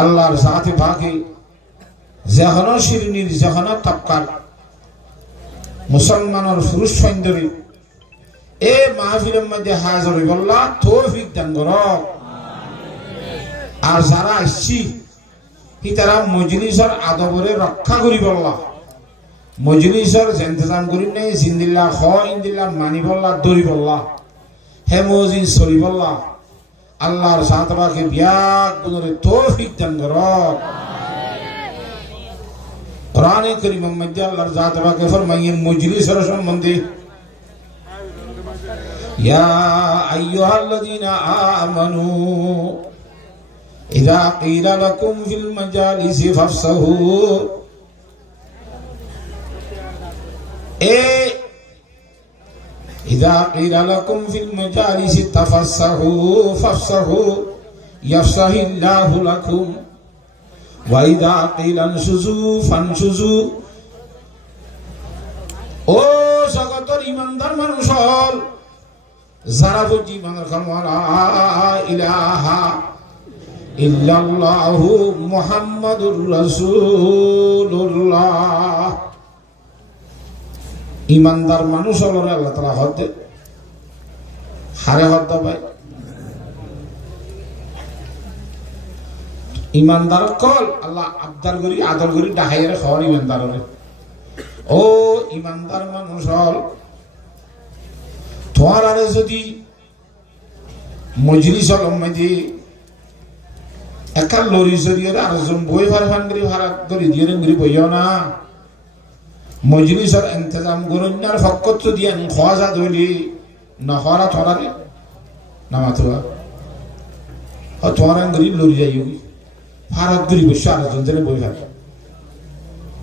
আল্লাহর জাতে পাকে যেখানো শিরনির যেখানো তাপকার মুসলমানের পুরুষ সৈন্যরে এ মাহফিলের মধ্যে হাজির হইবল্লাহ তৌফিক দান করক। আর যারা আসছি তারা মজলিসের আদবরে রক্ষা করি বললা, মজলিসের ইন্তজাম করি নাই জিন্দিল্লা খ ইন্দিল্লা মানি বললা দরি বললা হে মজিদ সরি বললা। আল্লাহর সাতবাকে বিয়াক গুণরে তৌফিক দান করক। কোরআনে কারীমের মধ্যে আল্লাহর জাতবাকে ফরমাইয়েন মজলিসের সম্বন্ধে, ইয়া আইয়ুহাল্লাযীনা আমানু ইযা ক্বিলা লাকুম ফিল মাজালিসি ফাফসাহু। ইযা ক্বিলা লাকুম ফিল মাজালিসি তাফাসসাহু ফাফসাহু ইয়াফসাহিল্লাহু লাকুম ওয়া ইযা ক্বিলা আনশুযু ফানশুযু। ও জগতের ইমানদার মানুষ হল যারা বুঝি ইমানের কালমা লা ইলাহা ইল্লাল্লাহু মুহাম্মাদুর রাসূলুল্লাহ। ইমানদার মানুষ হল আল্লাহ তাআলা হদ হারে হদ ভাই। ইমানদার কল আল্লাহ আবদার করি আদর করি ডাহাইয়ের খাওয়ার ইমানদার হলে। ও ইমানদার মানুষ হল তোমার আরে যদি মজলিস মধ্যে একা লরি জড়িয়ে আরেকজন বই ফারফান করে ভাড়া করে দিয়ে বইও না। মজলিসের ইন্তজাম করুন আর ফকত দিয়ে খাওয়া যা ধরলি নহরা থরারে না মাথা থরা গরি লরি যাই ভারত গরি বসে আরেকজন জনে বই ফার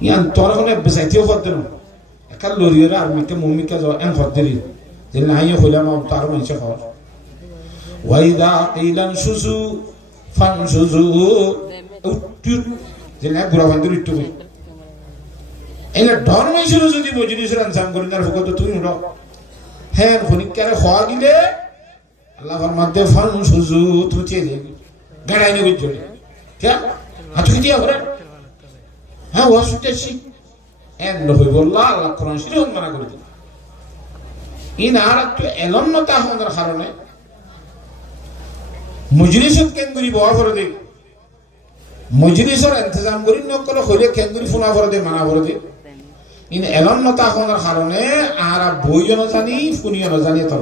ইয়ান তোরা কোনো বেসাইতেও করতে না একা লরিয়ে আর মিকে মমিকা যাওয়া এন খদ্দেরি যে নাই হইলাম তার মানুষে খাওয়ার। ওয়াইদা কিলান সুজু ফান সুজু যে না বুড়া বান্ধব ইট্টু কই এলে ডর মাইছিল যদি মজলিসের আনসাম করি না ফকত তুই উড়ো হ্যাঁ ফনিকারে খাওয়া গিলে আল্লাহ ফরমাতে ফান সুজু তুই যাবি গাড়াই নে গই চলে কে হাত দিয়া করে হ্যাঁ ওয়া সুতেছি এন নবী বললা আল্লাহ কোরআন শরীফ মানা করে দিল। ইন আর তো এলন্নতা হওয়ার কারণে মজলিসত কেন্দ্রি বহা করে দে মজলিসের ইন্তজাম করি নকলে হইলে কেন্দ্রি ফোনা করে দে মানা করে দে। ইন এলন্নতা হওয়ার কারণে আর বইও না জানি ফুনিও না জানি তোর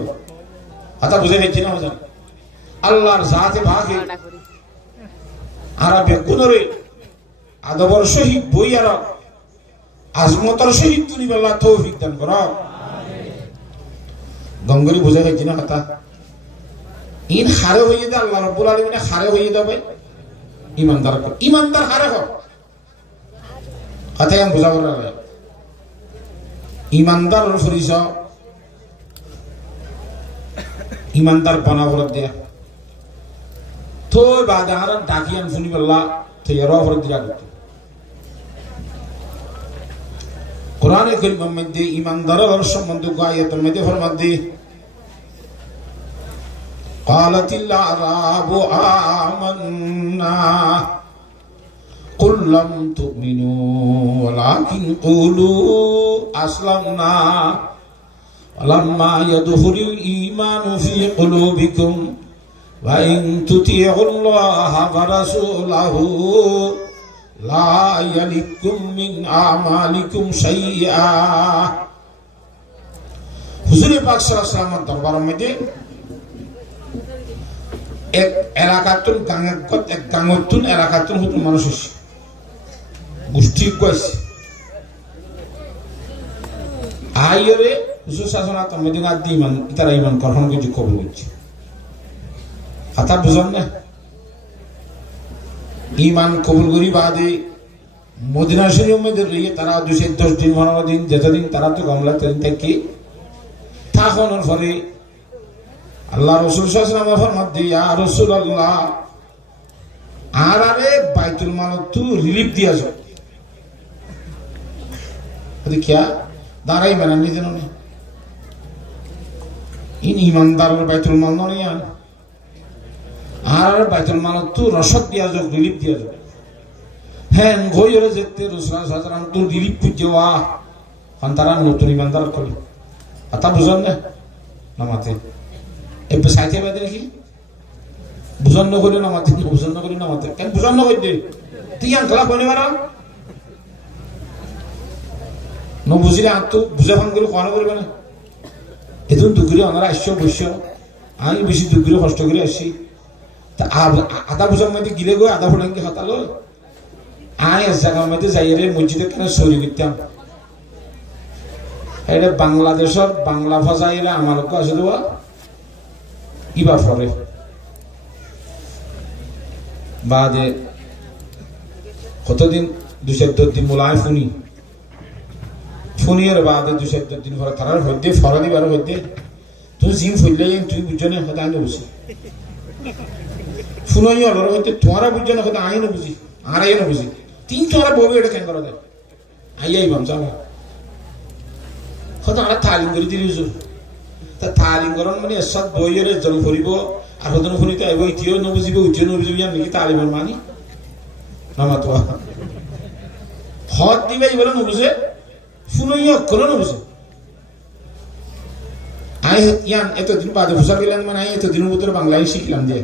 কথা বুঝে গেছি না জানি আল্লাহর জাতে ভাগে আর বেগুনরে আদবর সহিত বই আর আজমতর সহিত তুমি বললা তৌফিক দান কর। গঙ্গরি বুঝে গেছি না কথা ইন হারে হয়ে দে আল্লাহ রাব্বুল আলামিন হারে হয়ে যাবে ইমানদার ইমানদার হারে হোক কথা আমি বুঝাবো না। ইমানদার পরিচয় ইমানদার বানাবর দেয়া তো বাদে আর ডাকিয়ান শুনি বললা তৈয়ার অফর দিয়া করতে। কোরআনে কারীমের মধ্যে ইমানদারের সম্বন্ধে আয়াতের মধ্যে ফরমাতে قالتil a'rabu amanna qul lam tu'minu walakin qulu aslamna walamma yadkhulul imanu fi qulubikum wa in tuti'u allaha wa rasulahu la yalikum min a'malikum shay'a। হুজুর পাক সাল্লাল্লাহু আলাইহি ওয়াসাল্লাম দরবারের মধ্যে এক এলাকাতুন গাঙ্গত এক গাঙ্গতুন এলাকাতুন হুত মানুষ গোষ্ঠী কইছে আইরে হুজুর শাসনা তো মদিনা দিমান তারা ইমান গ্রহণ করে কবুল করছে। কথা বুঝুন না ইমান কবুল করি বাদে মদিনা শরীফের মধ্যে রয়ে তারা 210 দিন 15 দিন যতদিন তারা তো গামলা তদিন থেকে থাকানোর ফলে আল্লাহ রাসূল সাল্লাল্লাহু আলাইহি ওয়াসাল্লাম ফরমাতে ইয়া রাসূলুল্লাহ আর আরে বাইতুল মাল তো রিলিফ দিয়া যাও দেখিয়া দাঁড়াই মেনা নিজে নয় ইন ইমানদারের বাইতুল মাল নয় আর বাইতুল মাল তো রসদ দিয়া যাও রিলিফ দিয়া যাও হ্যাঁ গইরে যেতে রসুল সাজারাম তো রিলিপ পুজোয়া ফান্তারা নতুন ইমানদার করি আতা বুঝান না নামাতে এবে সাইতে বাদে কি বুঝান না করে নামাতে বুঝান না করে নামাতে কেন বুঝান না কইতে তুই আনকলা বনে মারা ন বুঝিলে আর তো বুঝা ফান করে কোন করবে না এদিন দুগুরি ওনারা আসছে বসছে আমি বেশি দুগুরি কষ্ট করে আসছি তা আধা বুঝার মধ্যে গিলে গো আধা ফুটাঙ্কি হাতালো আয় এক জায়গার মধ্যে যাইরে মসজিদে কেন সরি করতাম এটা বাংলাদেশের বাংলা ভাষা এলে আমার আছে দেওয়া ইবা ফরে বাদে কতদিন 2-4 দিন মোলায় ফোনিয়ার বাদে 2-4 দিন পরে তারার হইতে ফরা দিবার হইতে তুই জিম ফুললে তুই বুঝছো না কথা আমি বুঝি ফুনই অলর হইতে তোমারা বুঝছো না কথা আমি না বুঝি আর আই না বুঝি তিন তোরা বউবে এটা কেন করা দেয় আই বাম যাও কথা আমরা তালিম করে দিলি তা তালিম করার মানে এসব বইয়ের জল ফুরিব আর হতন ফুরিতে আইব ইতিও নবুঝিব উঠিও নবুঝিব জান নাকি তালিমের মানি নামাতোয়া হদ দিবে বলে নবুঝে ফুনই অক্ষর নবুঝে আই ইয়ান এতদিন বাদে ফুসা গেলেন মানে এতদিনের ভিতরে বাংলায় শিখলাম যে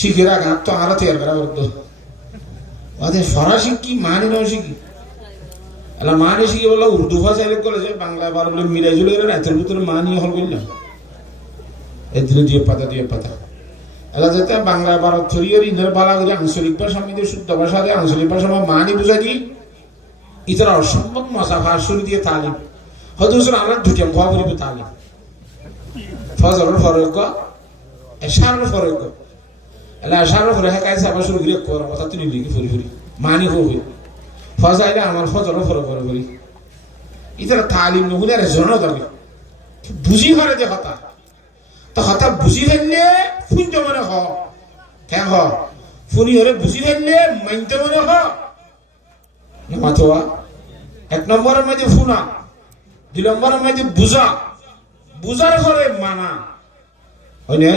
শিখে রাখা তো আরো তৈরি করা করতো আদে ফরাসি কি মানে না শিখি আলা মানে শিখে বললো উর্দু ভাষা এলে কলেজে বাংলা বার বলে মিলাই জুলে গেলেন এতের ভিতরে মানি হল করলাম এদিনে দিয়ে পাতা আলা যেতে বাংলা বার ছড়িয়ে ইন্দ্র বালা করে আঞ্চলিক ভাষা আমি শুদ্ধ ভাষা দিয়ে আঞ্চলিক ভাষা মানি বুঝা দিই ইতারা অসম্ভব মশা ভাষণ দিয়ে তালিম হয়তো আমরা দুটিয়াম খাওয়া বলিব তালিম ফজরের ফরক এশারের ফরক এলা এশারের ফরক কাজ আবার শুরু করে করা কথা তুই লিখি ফুরি মানি হবে ফজাইলে আমার ফজরের ফরক বলি ইতারা তালিম নহলে আর জন দরবে বুঝি পারে যে কথা তো কথা বুঝি ফেললে ফুঞ্জ মনে হ কেন হ ফুনি হলে বুঝি ফেললে মাইনতে মনে হ মাথোয়া 1 নম্বরের মধ্যে ফুনা 2 নম্বরের মধ্যে বুঝার পরে মানা হইনে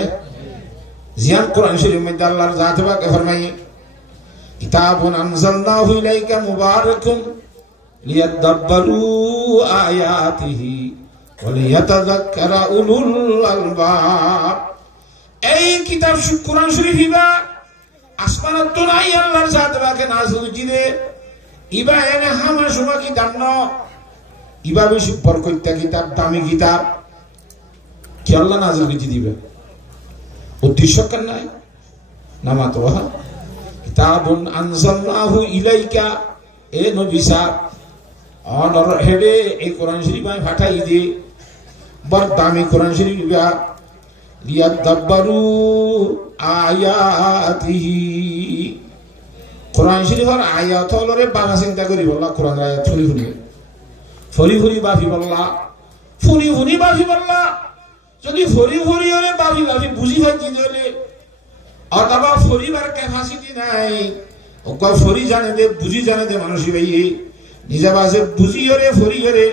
জিয়ান কোরআন শরীফের মধ্যে আল্লাহর জাত পাক ফরমায় কিতাবুন আনজালনাহু ইলাইকা মুবারাকুন লিয়াদাব্বারু আয়াতিহি ওয়া লিয়াতাযাক্কারা উলুল আলবাব এই কিতাব কোরআন শরীফিবা আসমানত তো নাই আল্লাহর জাত পাকে নাযিল জিরে ইবা এনে হামা সুমা কি দান্ন ইবা বেশি বরকতটা কিতাব দামি কিতাব কি আল্লাহ নাযিল করে দিবে উদ্দেশ্য কেন নাই নামাতোয়া কিতাবুন আনজালনাহু ইলাইকা এ নবী সাহেব অনর হেডে এই কোরআন শরীফ আমি পাঠাই দি বড় দামি কোরআন শরীফ লিয়াদাব্বারু আয়াতিহি কোরআন শরীফের আয়াত হলরে বাবা চিন্তা করি বললা কোরআন আয়াত ফরি বাফি বললা ফুনি বাফি বললা যদি ফরি হলে বাফি বুঝি ভাজি দিলে অথবা ফরিবার ক্যাপাসিটি নাই ওকা ফরি জানে দে বুঝি জানে দে মানুষই ভাই নিজে বাসে বুঝি হরে ফরি হরে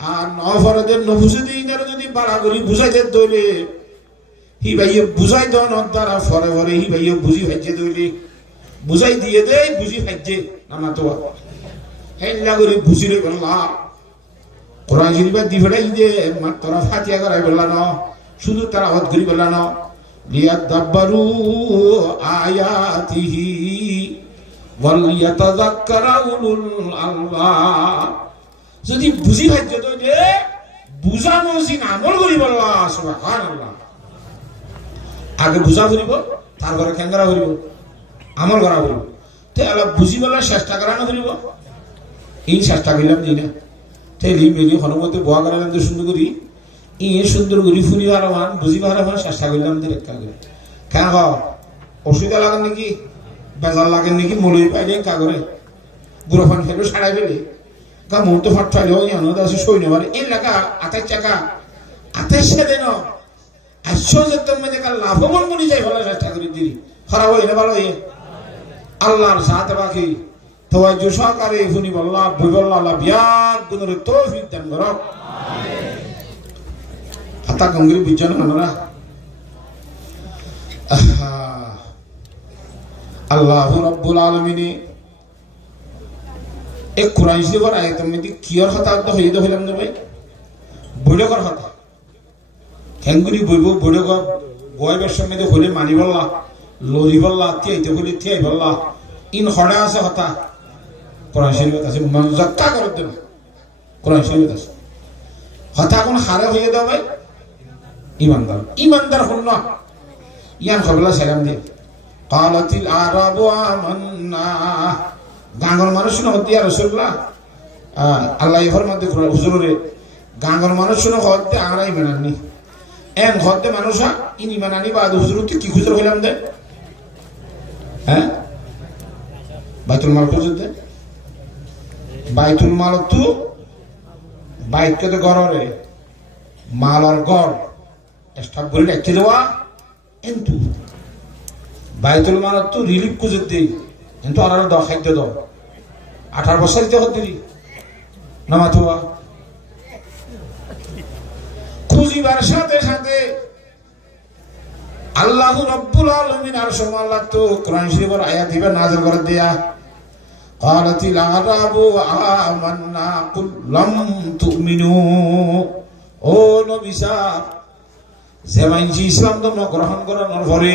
আর নফরদের নবুঝে দিই যদি বাড়া করি বুঝাইতে দইলে হি ভাইয়ে বুঝাই দন দ্বারা ফরে হি ভাইয়ে বুঝি ভাজছে দইলে বুঝাই দিয়ে দে বুঝি ভাজছে নামা তো হেল্লা করে বুঝি রে বললা কোরআন শরীফ দি ফেলাই দে তোরা ফাতিহা করাই বললা না শুধু তারা হদ করি বললা না লিয়াদাব্বারু আয়াতিহি ওয়াল ইয়াতাযাক্কারা উলুল আলবাব যদি বুঝি ভাজছে দইলে বুঝানো সিন আমল করি বললা সুবহানাল্লাহ আগে বুঝা করিব তারপরে কেঙ্গরা করিব আমল করা করিব তো আল্লাহ বুঝি বলার চেষ্টা করা না করিব এই চেষ্টা করলাম দিই না তাই মেলি হনুমতে বোয়া করালাম যে সুন্দর করি সুন্দর করি ফুনি ভারমান বুঝি ভারমান চেষ্টা করলাম যে রেখা করে কেন অসুবিধা লাগেন নাকি বেজার লাগেন নাকি মলই পাইলে কাগরে গুড়াফান খেলে সারাই পেলে গা মন তো ফাট ফাইলে আনন্দ আছে সৈন্য মারে এই লাগা 28 টাকা 28 দেন আশ্চর্যতম মানে লাভবান মনে যাই ভালো চেষ্টা করি দিদি খারাপ হয় না ভালো হয়ে আল্লাহর সাথে বাকি তোয়াজ্জু সহকারে ফুনি বললা বললা আল্লাহ বিয়াদ গুণের তৌফিক দান করো হাতা গঙ্গির বিজ্ঞান আমরা আল্লাহু রাব্বুল আলামিন 1 নম্বর এক কোরআন শরীফের আয়াতের মধ্যে কিয়র কথা হয়ে হইলাম না ভাই বৈঠকর কথা হেঙ্গুলি বইব বৈঠক বয়বের সঙ্গে হলে মানি বললা লরি বললা তিয়াইতে হলে তিয়াই বললা ইন হড়া আছে কথা কোরআন শরীফ আছে মন যত্তা করে দেব কোরআন শরীফ আছে কথা কোন হারে হয়ে দাও ভাই ইমানদার ইমানদার হল না ইয়ান খবলা সেরাম দিয়ে কালাতিল আরাবু আমান্না গাঙ্গর মানুষ না হতে আর রাসূলুল্লাহ আল্লাহ এর মধ্যে হুজুরে গাঙ্গর মানুষ না হতে আমরা ইমান আনি এন হতে মানুষ ইন ইমান আনি বাদ হুজুর কি খুঁজর হইলাম দে হ্যাঁ বাইতুল মাল খুঁজর দে বাইতুল মাল তো বাইককে তো গড়রে মালার গড় স্টাফ বলে দেখতে দেওয়া কিন্তু বাইতুল মাল তো রিলিফ খুঁজর দেই কিন্তু আর খাদ্য দাও 18 বছর দিতে দিলি নামাতুয়া খুঁজিবার সাথে সাথে আল্লাহ রাব্বুল আলামিন আর আল্লাহ তো কোরআন শরীফের আয়াত দিবে নাযিল করে দেয়া ক্বালাতিল আরাবু আমান্না কুল লাম তুমিনু ও নবী সাহেব যেমাইন ইসলাম ধর্ম গ্রহণ করানোর পরে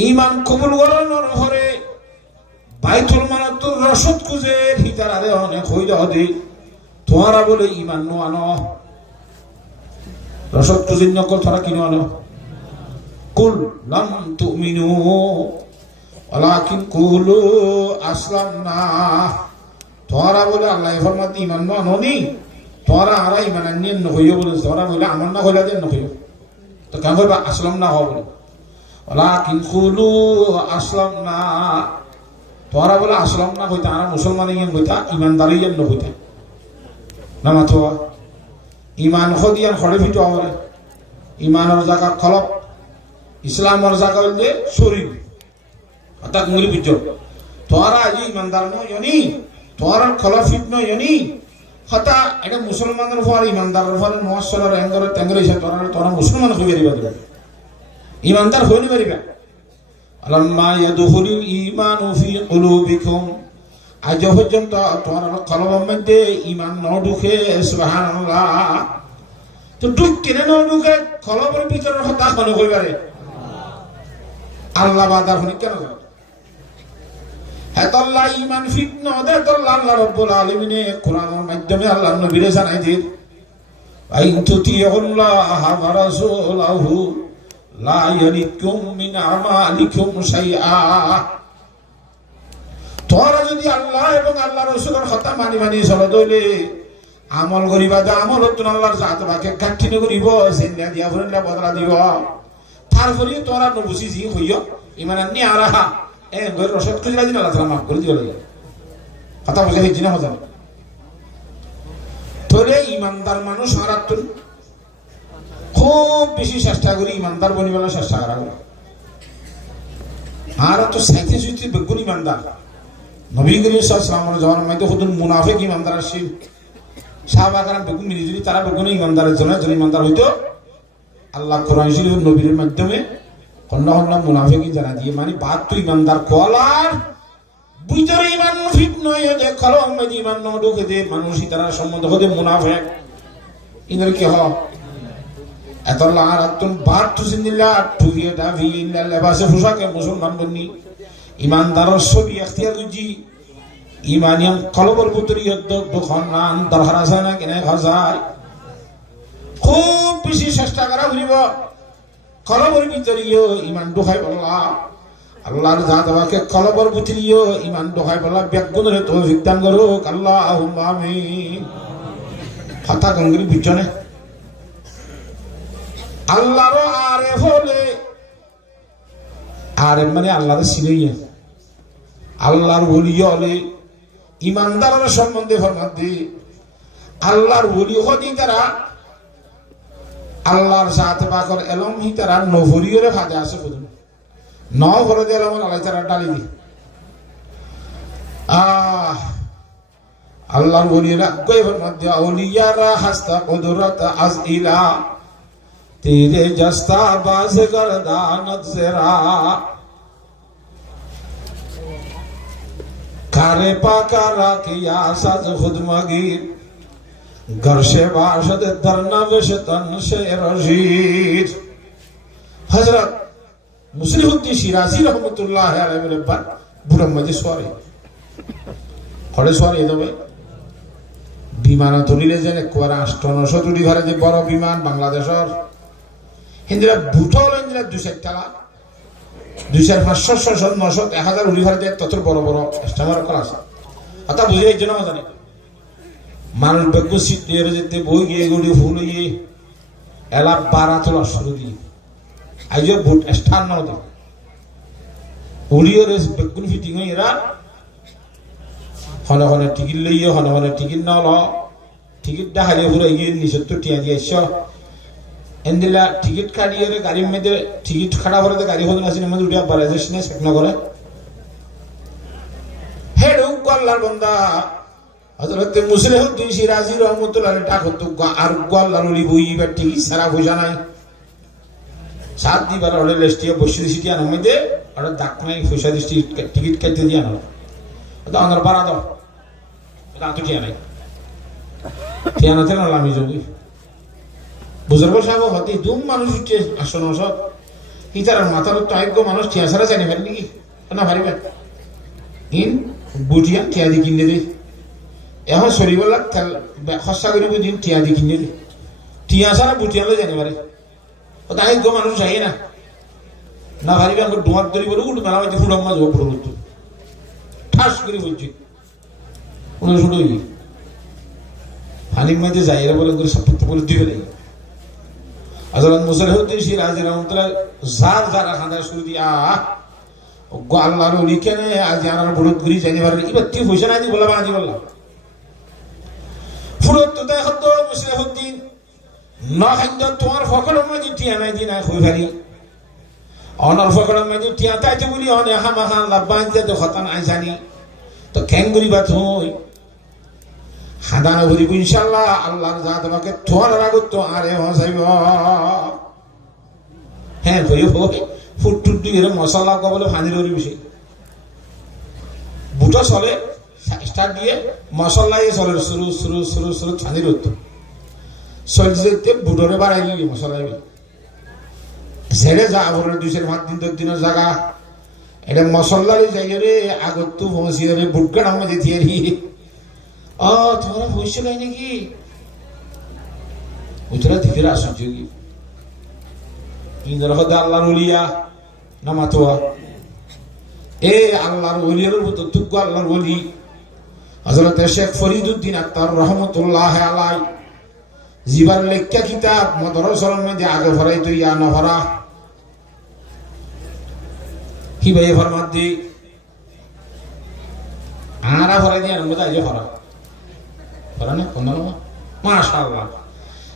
ঈমান কবুল করানোর পরে বাইতুল মালাতুর রসদ খুঁজে হিতার আরে অনেক হই যাও দে তোমরা বলে ঈমান নো আনো রসদ খুঁজে নকল তোরা কিনো আনো কুল লাম তুমিনু ওয়ালাকিন কুলু আসলামনা তোমরা বলে আল্লাহ ফরমাতে ঈমান নো আনো নি তোমরা আরা ঈমান আনিয়ে ন হইও বলে তোমরা বলে আমল না হইলা দেন ন হইও তো কেন কইবা আসলাম না হও বলে ওয়ালাকিন কুলু আসলামনা তোরা বলে আসলাম না হইতা আর মুসলমান ইয়ান হইতা ইমানদার ইয়ান ন হইতা না মাথোয়া ইমান খদিয়ান খড়ে ভিটো আমরে ইমানের জায়গা খলপ ইসলামের জায়গা হইলে শরীর অর্থাৎ মুলি বুঝছো তোরা আজ ইমানদার নয় ইয়নি তোর খলপ ফিট নয় ইয়নি হতা এটা মুসলমানের ফর ইমানদারের ফর নওয়াজের এঙ্গরে তেঙ্গরে এসে তোরা মুসলমান হয়ে পারিবা ইমানদার হইনি পারিবা আলাম্মা ইয়াদখুলুল ঈমানু ফি কুলুবিকুম আজ পর্যন্ত তোমার কলবের মধ্যে ঈমান ন ঢুকে সুবহানাল্লাহ তো ঢুক কেন ন ঢুকে কলবের ভিতরে কথা কোন কইবারে আল্লাহ বাদা হনি কেন হাতাল্লাহ ঈমান ফিট ন দে তো আল্লাহ রাব্বুল আলামিন কোরআনের মাধ্যমে আল্লাহ নবীরে জানাই দিন আইন তুতিউল্লাহ ওয়া রাসূলহু লা ইয়ালিকুম মিন আমালিকুম শাইআ তোরা যদি আল্লাহ এবং আল্লাহ রাসূলের কথা মানি মানি চলে দইলে আমল করিবা দা আমল তো আল্লাহর জাত বাকে কাঠিন করিব জিন্দা দিয়া ফরিলা বদলা দিব তারপরে তোরা নবুসি জি হইও ইমান নি আরাহা এ গর রশদ খুঁজলা দিন আল্লাহ তাআলা মাফ করে দিও লাগে কথা বুঝে হইছি না মজা তোরে ইমানদার মানুষ হারাতুন খুব বেশি চেষ্টা করি ইমানদার বনিবার চেষ্টা করা আর তো সাইতে সুইতে বেগুন ইমানদার নবী করিম সাল্লাল্লাহু আলাইহি ওয়াসাল্লামের মধ্যে খুদুন মুনাফিক ইমানদার আসে সাহাবাগণ বেগুন মিলিজুলি তারা বেগুন ইমানদারের জন্য জন ইমানদার হইতো আল্লাহ কোরআন শরীফ নবীর মাধ্যমে কন্না কন্না মুনাফিক জানা দিয়ে মানে বাদ তো ইমানদার কলার ভিতরে ইমান ফিট নয় যে কলম মধ্যে ইমান ন ঢুকে দে মানুষই তারা সম্বন্ধ হতে মুনাফিক ইনর কি হয় এতলা আরাতুন বাদ তুসিনিল্লাহ টুহিয়া দাভি ইল্লা লেবাসে পোশাকে মুসলমান বনি ইমানদারের ছবি এখতিয়ার দুজি ইমানিয়ান কলবর পুত্রী দোকান দরহার আছে না কেনে খাজায় খুব বেশি চেষ্টা করা হইব কলবর ভিতরিও ইমান ঢুকাই বললা আল্লাহর জাতবাকে কলবর ভিতরিও ইমান ঢুকাই বললা বেগুনের তৌফিক দান করুক আল্লাহুম্মা আমিন হাতা গঙ্গির বিচনে আল্লাহর আরেফ হলে আরেফ মানে আল্লাহর চিনাইয়া আল্লাহর ওলি হলে ইমানদারের সম্বন্ধে ফরমাতে আল্লাহর ওলি হদি তারা আল্লাহর সাথে পাকর এলম হি তারা নভরিয়রে ফাজে আছে বুঝুন ন ভরে দিয়ে এলম আল্লাহ তারা ডালি দি আল্লাহর ওলিরা কই ফরমাতে আউলিয়ারা হাস্তা কুদরত আযইলা तेरे जस्ता बाज गर्दानत जरा खारे पाका राखिया साज खुद मगीर घर से बाशद दरना विशतन से रशीद हजरत मुस्लिहुद्दीन शिराजी रहमतुल्लाह अलैहि मेरे बात बुरा मजे सवारी खड़े सवारी दो भाई বিমান তুলিলে যেন একবার 800 কোটি ভাড়া যে বড় বিমান বাংলাদেশের হিন্দিরা ভুটল ইন্দিরা 200 টাকা 200 500 600 900 1000 উড়ি ভাড়া যে তত বড় বড় স্টামার করা আছে আতা বুঝে এই জন্য জানি মানুষ বেগু সিট দিয়ে যেতে বই গিয়ে গুড়ি ফুল গিয়ে এলা 12 তোলা শুরু দিয়ে আইজো বুট স্থান নাও দে উড়িও রে বেগুন ফিটিং এরা হনে হনে টিকিট লইয়ে হনে হনে টিকিট না ল টিকিট ডাহালে পুরো গিয়ে নিচে তো টিয়া দিয়ে এসো এন্দিলা টিকিট কাটিয়ে রে গাড়ির মধ্যে টিকিট খাড়া করে গাড়ি হতো না সিনেমা উঠিয়া বাড়াই যাস না সেকনা করে হেড আল্লাহর বান্দা হযরত মুসলিহুদ্দিন শিরাজি রাহমাতুল্লাহ ডাক হতো আর আল্লাহর ওলি বইবা টিকিট সারা বোঝা নাই সাত দিবার ওলে লেস্টিয়া বসে দিছি আনার মধ্যে আর ডাক নাই পয়সা দিছি টিকিট কাটতে দিয়া না তো আমার বাড়া দাও এটা তো টিয়া নাই টিয়া না তেল আমি যাবি বুঝার সাহেব হতে দুম মানুষ উঠে আসন সব ইতার মাথার তো আইগ মানুষ টিয়া ছাড়া জানি পারি নাকি না পারিবে ইন বুটিয়া টিয়া দি কিনে দে এখন শরীরবেলা খসা করিব দিন টিয়া দি কিনে দে টিয়া ছাড়া বুটিয়ালে জানি পারে ও তাই গো মানুষ চাই না না পারিবে আমার ডোমার ধরি বলে উঠ মেলা মাঝে ফুড়াম মাঝে পুরো উঠতো ঠাস করে বলছি উনি শুধু পানির মধ্যে যাই এরা বলে করে সব বলে দিবে নাই হযরত মুসলিহুদ্দিন শিরাজি রাহমাতুল্লাহ যার যারা খান্দা শুরু দিয়া গো আল্লাহর ওলি কেন আজ আর বড় গুরি জানি পারে এবার তুই পয়সা নাই দি বলা বাজি বললা ফুরত তো দেখ তো মুসলিহুদ্দিন না খান্দ তোমার ফকরের মধ্যে টিয়া নাই দি না কই পারি অনর ফকরের মধ্যে টিয়া তাইতে বলি অনে হামা খান লাব্বান যে তো খতান আই জানি তো খেঙ্গুরি বাত হই হাদানা ভরিব ইনশাআল্লাহ আল্লাহর জাত আমাকে তোমার রাগত তো আরে হসাইব হ্যাঁ ভরিব ফুটটুট দিয়ে মশলা কবলে ফানির ওরি বিষয় বুটা চলে স্টার্ট দিয়ে মশলা দিয়ে চলে শুরু শুরু শুরু শুরু ফানির হতো চলতে বুটরে বাড়াই দিলি মশলা ছেড়ে যা ভরে 2-5 দিন 10 দিনের জায়গা এটা মশলারি যাই রে আগত তো পৌঁছিয়ে রে বুটকার আমাদের দিয়ে ও তোমরা পয়সা নাই নাকি ওইটা দিকে আসুন যোগী ইন্দ্র হদ আল্লাহর ওলিয়া না মাতোয়া এ আল্লাহর ওলিয়ার মতো তুগ্গ আল্লাহর ওলি হযরত শেখ ফরিদউদ্দিন আত্তার রহমাতুল্লাহ আলাইহি জীবার লেখা কিতাব মাদ্রাসার মধ্যে আগে ভরাই তো ইয়া না ভরা কি ভাই ফরমাত দি আরা ভরাই দিয়ে আমরা যাই ভরা ভরা না কোন না মাশাআল্লাহ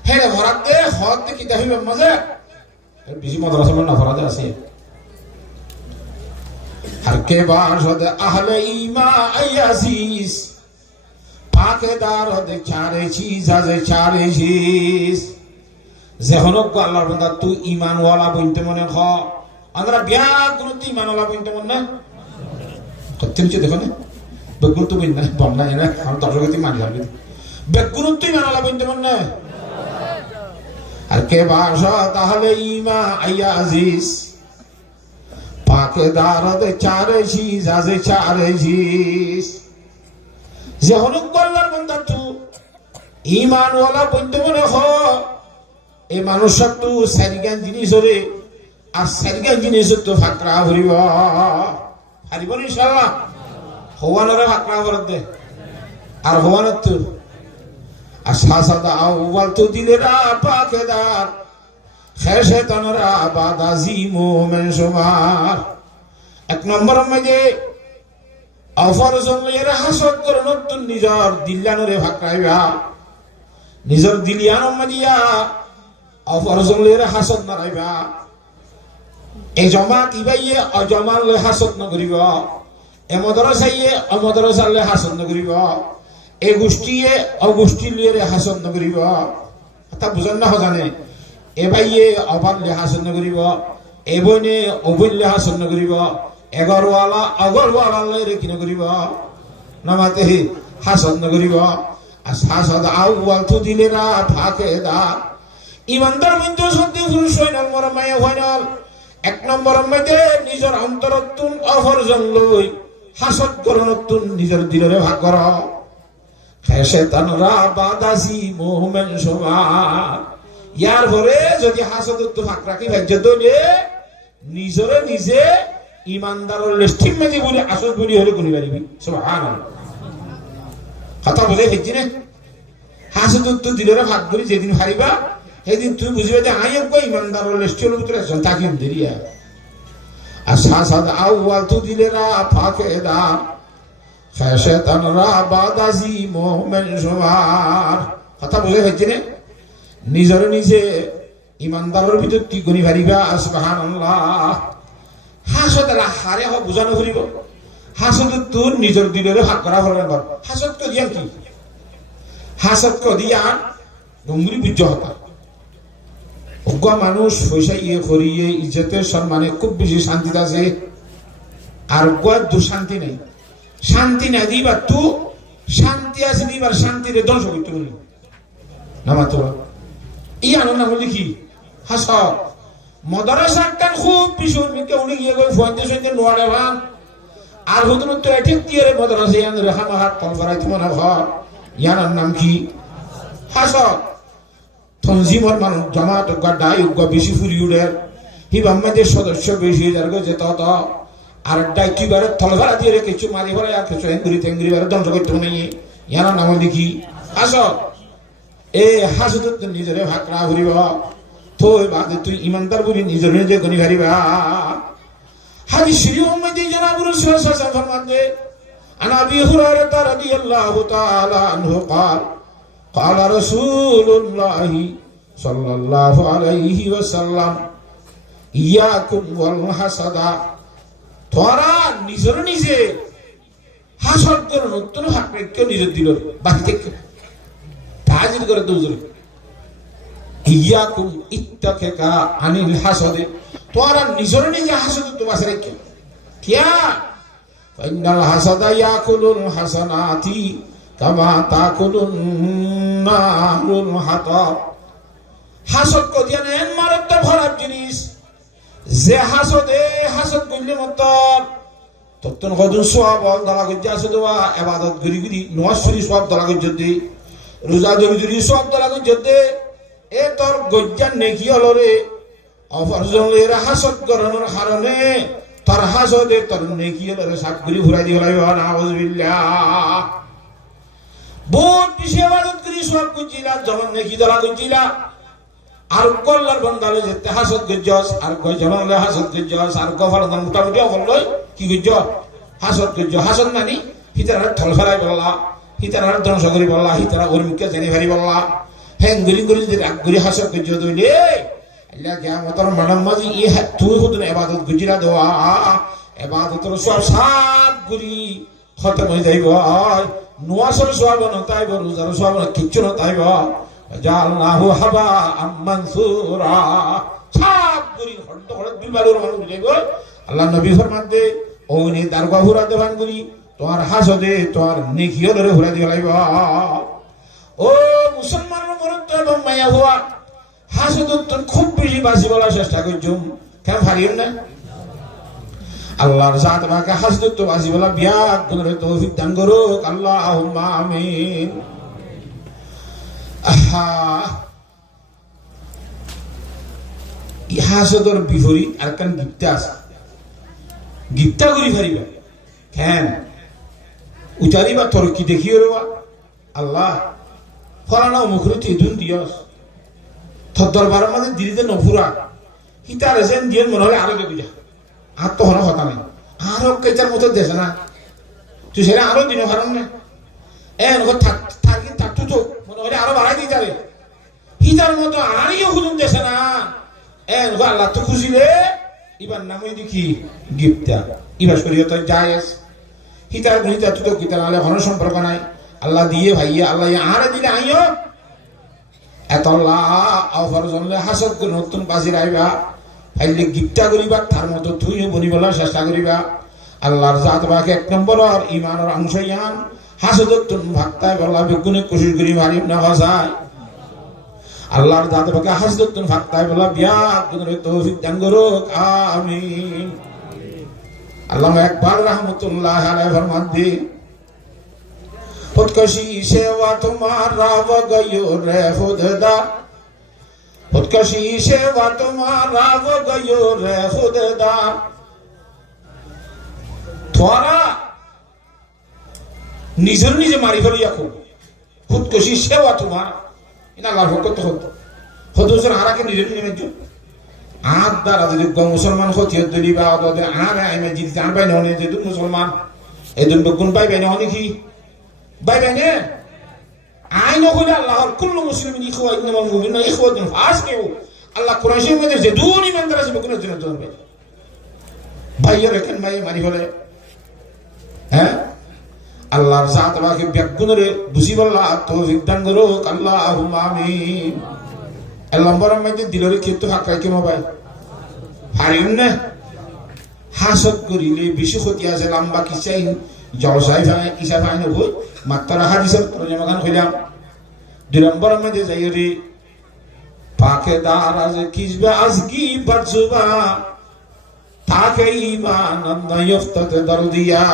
হে ভরাতে হদ কিতাব হইবে মজা বেশি মাদ্রাসা না ভরাতে আছে हर के बाशद अहले ईमा अयाजीज पाकेदार दे चारे चीज आज चारे चीज जहनक को अल्लाह बंदा तू ईमान वाला बनते मने ख अंदर बिया गुरु तू ईमान वाला बनते मने कत्ते नीचे देखो ना बेगुन तू बिन बनना है ना हम दर्शक मान जाबे बेगुन तू ईमान वाला बनते मने हर के बाशद अहले ईमा अयाजीज पाकेदार दे चारे चीज आज चारे चीज जहनक को अल्लाह बंदा तू ईमान वाला बनते मने ख ए মানুষ তো সারিগান জিনিস রে আর সারিগান জিনিস তো ফাকরা হরিব হারিব ইনশাআল্লাহ হওয়ানরে ফাকরা করতে আর হওয়ানত তো আসাসাদা আউয়াল তো দিলেরা পাকেদার খেশতানরা বাদাজি মুমিন সুমার এক নম্বর মধ্যে অফর জঙ্গলের হাসদ করে নতুন নিজর দিল্লানরে ফাকরাইবা নিজর দিলিয়ান মদিয়া অফর জঙ্গলের হাসদ নারাইবা এই জমাত ইবাইয়ে অজমালে হাসদ নকরিব এ মদরসাইয়ে অমদরসালে হাসদ নকরিব এই গোষ্ঠীয়ে অগোষ্ঠীলে হাসদ নকরিব তা বুঝন না জানে এ ভাইয়ে অবালে হাসদ নকরিব এ বনে অবলে হাসদ নকরিব এগরওয়ালা অগরওয়ালালে রে কি নকরিব নামাতে হাসদ নগরিব আর হাসদ আউয়াল তো দিলেরা ফাঁকে দা ইমানদার কিন্তু সত্যি পুরুষ হইনাল মর মায়া হইনাল এক নম্বর মধ্যে নিজের অন্তরত্তুন অপরজন লই হাসদ করনত্তুন নিজের দিলরে ভাগ কর শয়তানরা বাদাসি মুমিন সবার ইয়ার পরে যদি হাসদত্ব ভাগ রাখি ভাজ্য দলে নিজরে নিজে ইমানদারের লিস্টিং মেজি বলে আসল বলি হলে কোনি পারিবি সুবহানাল্লাহ কথা বলে হেজি না হাসদত্ব দিলরে ভাগ করি যেদিন হারিবা সেদিন তুই বুঝবে যে আইয়ক ইমানদারের লিস্টের ভিতরে তাকিম দেরিয়া আর হাসদ আউয়াল তো দিলেরা ফাঁকে দা শয়তানরা বাদাসি মুমিন সবার কথা বলে হেজি না নিজরে নিজে ইমানদারের ভিতর তুই গনি পারিবা সুবহানাল্লাহ হাসদরা হারে হ বুঝানো ফুরিব হাসদ তোর নিজের দিলের ভাগ করা হলো না হাসদ কে দিয়া কি হাসদ কে দিয়া ডুঙ্গরি বুঝ হতা অজ্ঞা মানুষ পয়সা ইয়ে করিয়ে ইজ্জতের সম্মানে খুব বেশি শান্তিতে আছে আর অজ্ঞার দুঃশান্তি নেই শান্তি না দিবার তু শান্তি আছে দিবার শান্তিরে ধ্বংস করতে বলি নামাতো ই আনন্দ বলি কি হাসদ মাদ্রাসা কান খুব পিছন মিকে উনি গিয়ে গই ফোনতে সঙ্গে নোয়ারে ভান আর হুদুন তো ঠিক দিয়ে মাদ্রাসা ইয়ান রেখা মাহাত কল করাইতে মনে হয় ইয়ার নাম কি হাসদ তনজিমর মানুষ জামাত গাডাই উগা বেশি ফুরি উড়ে হিবাম্মাদের সদস্য বেশি যার গো তত আর ডাইকি বারে তলভাড়া দিয়ে কিছু মারি ভরে আর কিছু হেঙ্গুরি তেঙ্গুরি বারে ধ্বংস করতে মনে ইয়ার নাম দেখি হাসদ এ হাসদ নিজের ভাকরা ঘুরিব তো বাদে তুই ইমানদার বলি নিজের নিজে গনি হারিবা হাদিস শরীফ মধ্যে জনাব রাসূল সাল্লাল্লাহু আলাইহি ওয়াসাল্লাম ফরমাতে আনা আবি হুরায়রা রাদিয়াল্লাহু তাআলা আনহু قال قال رسول الله صلى الله عليه وسلم ইয়াকুম ওয়াল হাসাদা তোরা নিজের নিজে হাসদ করে নতুন হাককে নিজে দিল বাকি তাজির করে দুজরে ইয়াকুম ইত্তাকা আনিল হাসাদে তোরা নিজের নিজে হাসদ তো বাসরে কি কিয়া ফাইনাল হাসাদা ইয়াকুলুল হাসানাতি কামা তাকুলুন নারুল হাতাব হাসদ কো দিয়া নেন মারাত্মক খারাপ জিনিস যে হাসদ করলে মতন ততন কদুন সওয়াব দালা গজ্জা আসদ ওয়া ইবাদত গরি গরি নওয়াজুরি সওয়াব দালা গজ্জতে রোজা জরি সওয়াব দালা গজ্জতে এ তোর গজ্জার নেকি হলরে অফরজলের হাসদ করানোর কারণে তোর হাসদে তোর নেকি হলরে সাকরি ঘুরাই দি হলাই নাউযুবিল্লাহ বহুত বেশি ইবাদত করি সওয়াব গজ্জিলা যখন নেকি দালা গজ্জিলা আর কল্লার বন্দালে যেতে হাসদ গজ্জস আর গজনলে হাসদ গজ্জস আর গফার দাম মোটামুটি হলো কি গজ্জ হাসদ গজ্জ হাসদ মানে হিতারা থল ফেলাই বললা হিতারা ধ্বংস করি বললা হিতারা গরিবকে জেনে ভারি বললা হেঙ্গুলি গরি যে রাগগুলি হাসদ গজ্জ দইলে আল্লাহ কিয়ামতের মানমাজি ই তুই হুদুন ইবাদত গজ্জিলা দেওয়া ইবাদতের সব সাত গুলি খতম হয়ে যাইব নওয়াজের সওয়াব নতাইব রোজার সওয়াব কিচ্ছু নতাইব জাআলনাহু হাবা মানসুরা সাত গুলি হন্ড হড় বিবালুর মানুষ যাইব আল্লাহ নবী ফরমাতে ওনি দারগা হুরা দেবান গুলি তোমার হাসদে তোমার নেকি হলরে হুরা দি লাইব ও মুসলমানের মরদ এবং মায়া হওয়া হাসদত খুব বেশি বাসি বলার চেষ্টা করছুম কেন পারিও না আল্লাহর জাত বাকে হাসদত বাসি বলা বিয়া গুণরে তৌফিক দান করুক আল্লাহুম্মা আমিন আহা হাসদর বিপরীত আর কান গিফটা আছে গিফটা করি পারিবা কেন উচারিবা তোর কি দেখিও রে আল্লাহ ফলানা মুখরতি দুন দিয়স তোর দরবার মানে দিরিতে নফুরা হিতার যেন দিন মনে হলে আরো দেখি যা আর তো হনো কথা নাই আরো কেচার মতো দেশে না তুই সেটা আরো দিন কারণ না এন থাকি থাকতো তো মনে হলে আরো বাড়াই দিয়ে যাবে হিতার মতো আরিও হুজুন দেশে না এন আল্লাহ তো খুশিলে ইবার নামই দেখি গিফটা ইবার শরীয়ত জায়েজ হিতার গুণিতা তুই তো গীতা নালে কোনো সম্পর্ক নাই আল্লাহ দিয়ে ভাইয়া আল্লাহ আরে দিলে আইও এত আল্লাহ অফার জনলে হাসদ করে নতুন বাজি রাইবা ফাইলে গিফটা করিবা তার মতো তুইও বনি বলার চেষ্টা করিবা আল্লাহর জাত বাকে এক নম্বর ইমানের অংশ ইয়ান হাসদতুন ভাক্তায় বলা বেগুনে কোশিশ করি মারিম না ভাষায় আল্লাহর জাত বাকে হাসদতুন ভাক্তায় বলা বিয়া গুণরে তৌফিক দান করুক আমিন। আল্লামা ইকবাল रहमतुल्लाह अलैहि फरमाते खुदकशी सेवा तुम्हारा व गयो रे खुदा खुदकशी सेवा तुम्हारा व गयो रे खुदा थोड़ा নিজের নিজে মারি ফেলিয়া খুব খুদকশি সেবা তোমার এটা লাভ করতে হতো হদুসের হারাকে নিজের নিজে মেজো আর দ্বারা যদি মুসলমান ক্ষতি হতে বা আর আইমে জিতে আর বাইনে হনে যে মুসলমান এই দুটো গুণ পাইবে না হনে কি বাইবে না আইন হলে আল্লাহর কুল্লু মুসলিমিন ইখওয়া ইন্নামাল মুমিনুনা ইখওয়াতুন ফাসকিউ আল্লাহ কোরআন শরীফে যে দুই ইমানদার আছে বেগুনের জন্য ধরবে ভাইয়া রেখেন ভাই মারি ফেলে হ্যাঁ আল্লাহর জাত বাকে বেগুনরে বুঝিবাল্লাহ তৌফিক দান করুক আল্লাহুম্মা আমিন। আল্লাহ বড় মধ্যে দিলরে কিন্তু ফাঁকরাই কেমন ভাই হারিম না হাসত করিলে বেশি ক্ষতি আছে লম্বা কিসাই জলসাই ভাই কিসা ভাই নব মাত্র হাদিসের তরজমাখান কইলাম 2 নম্বর মধ্যে যাই রে পাকে দারাজ কিসবা আজকি বাজবা তাকে ঈমান নয়ফতত দরদিয়া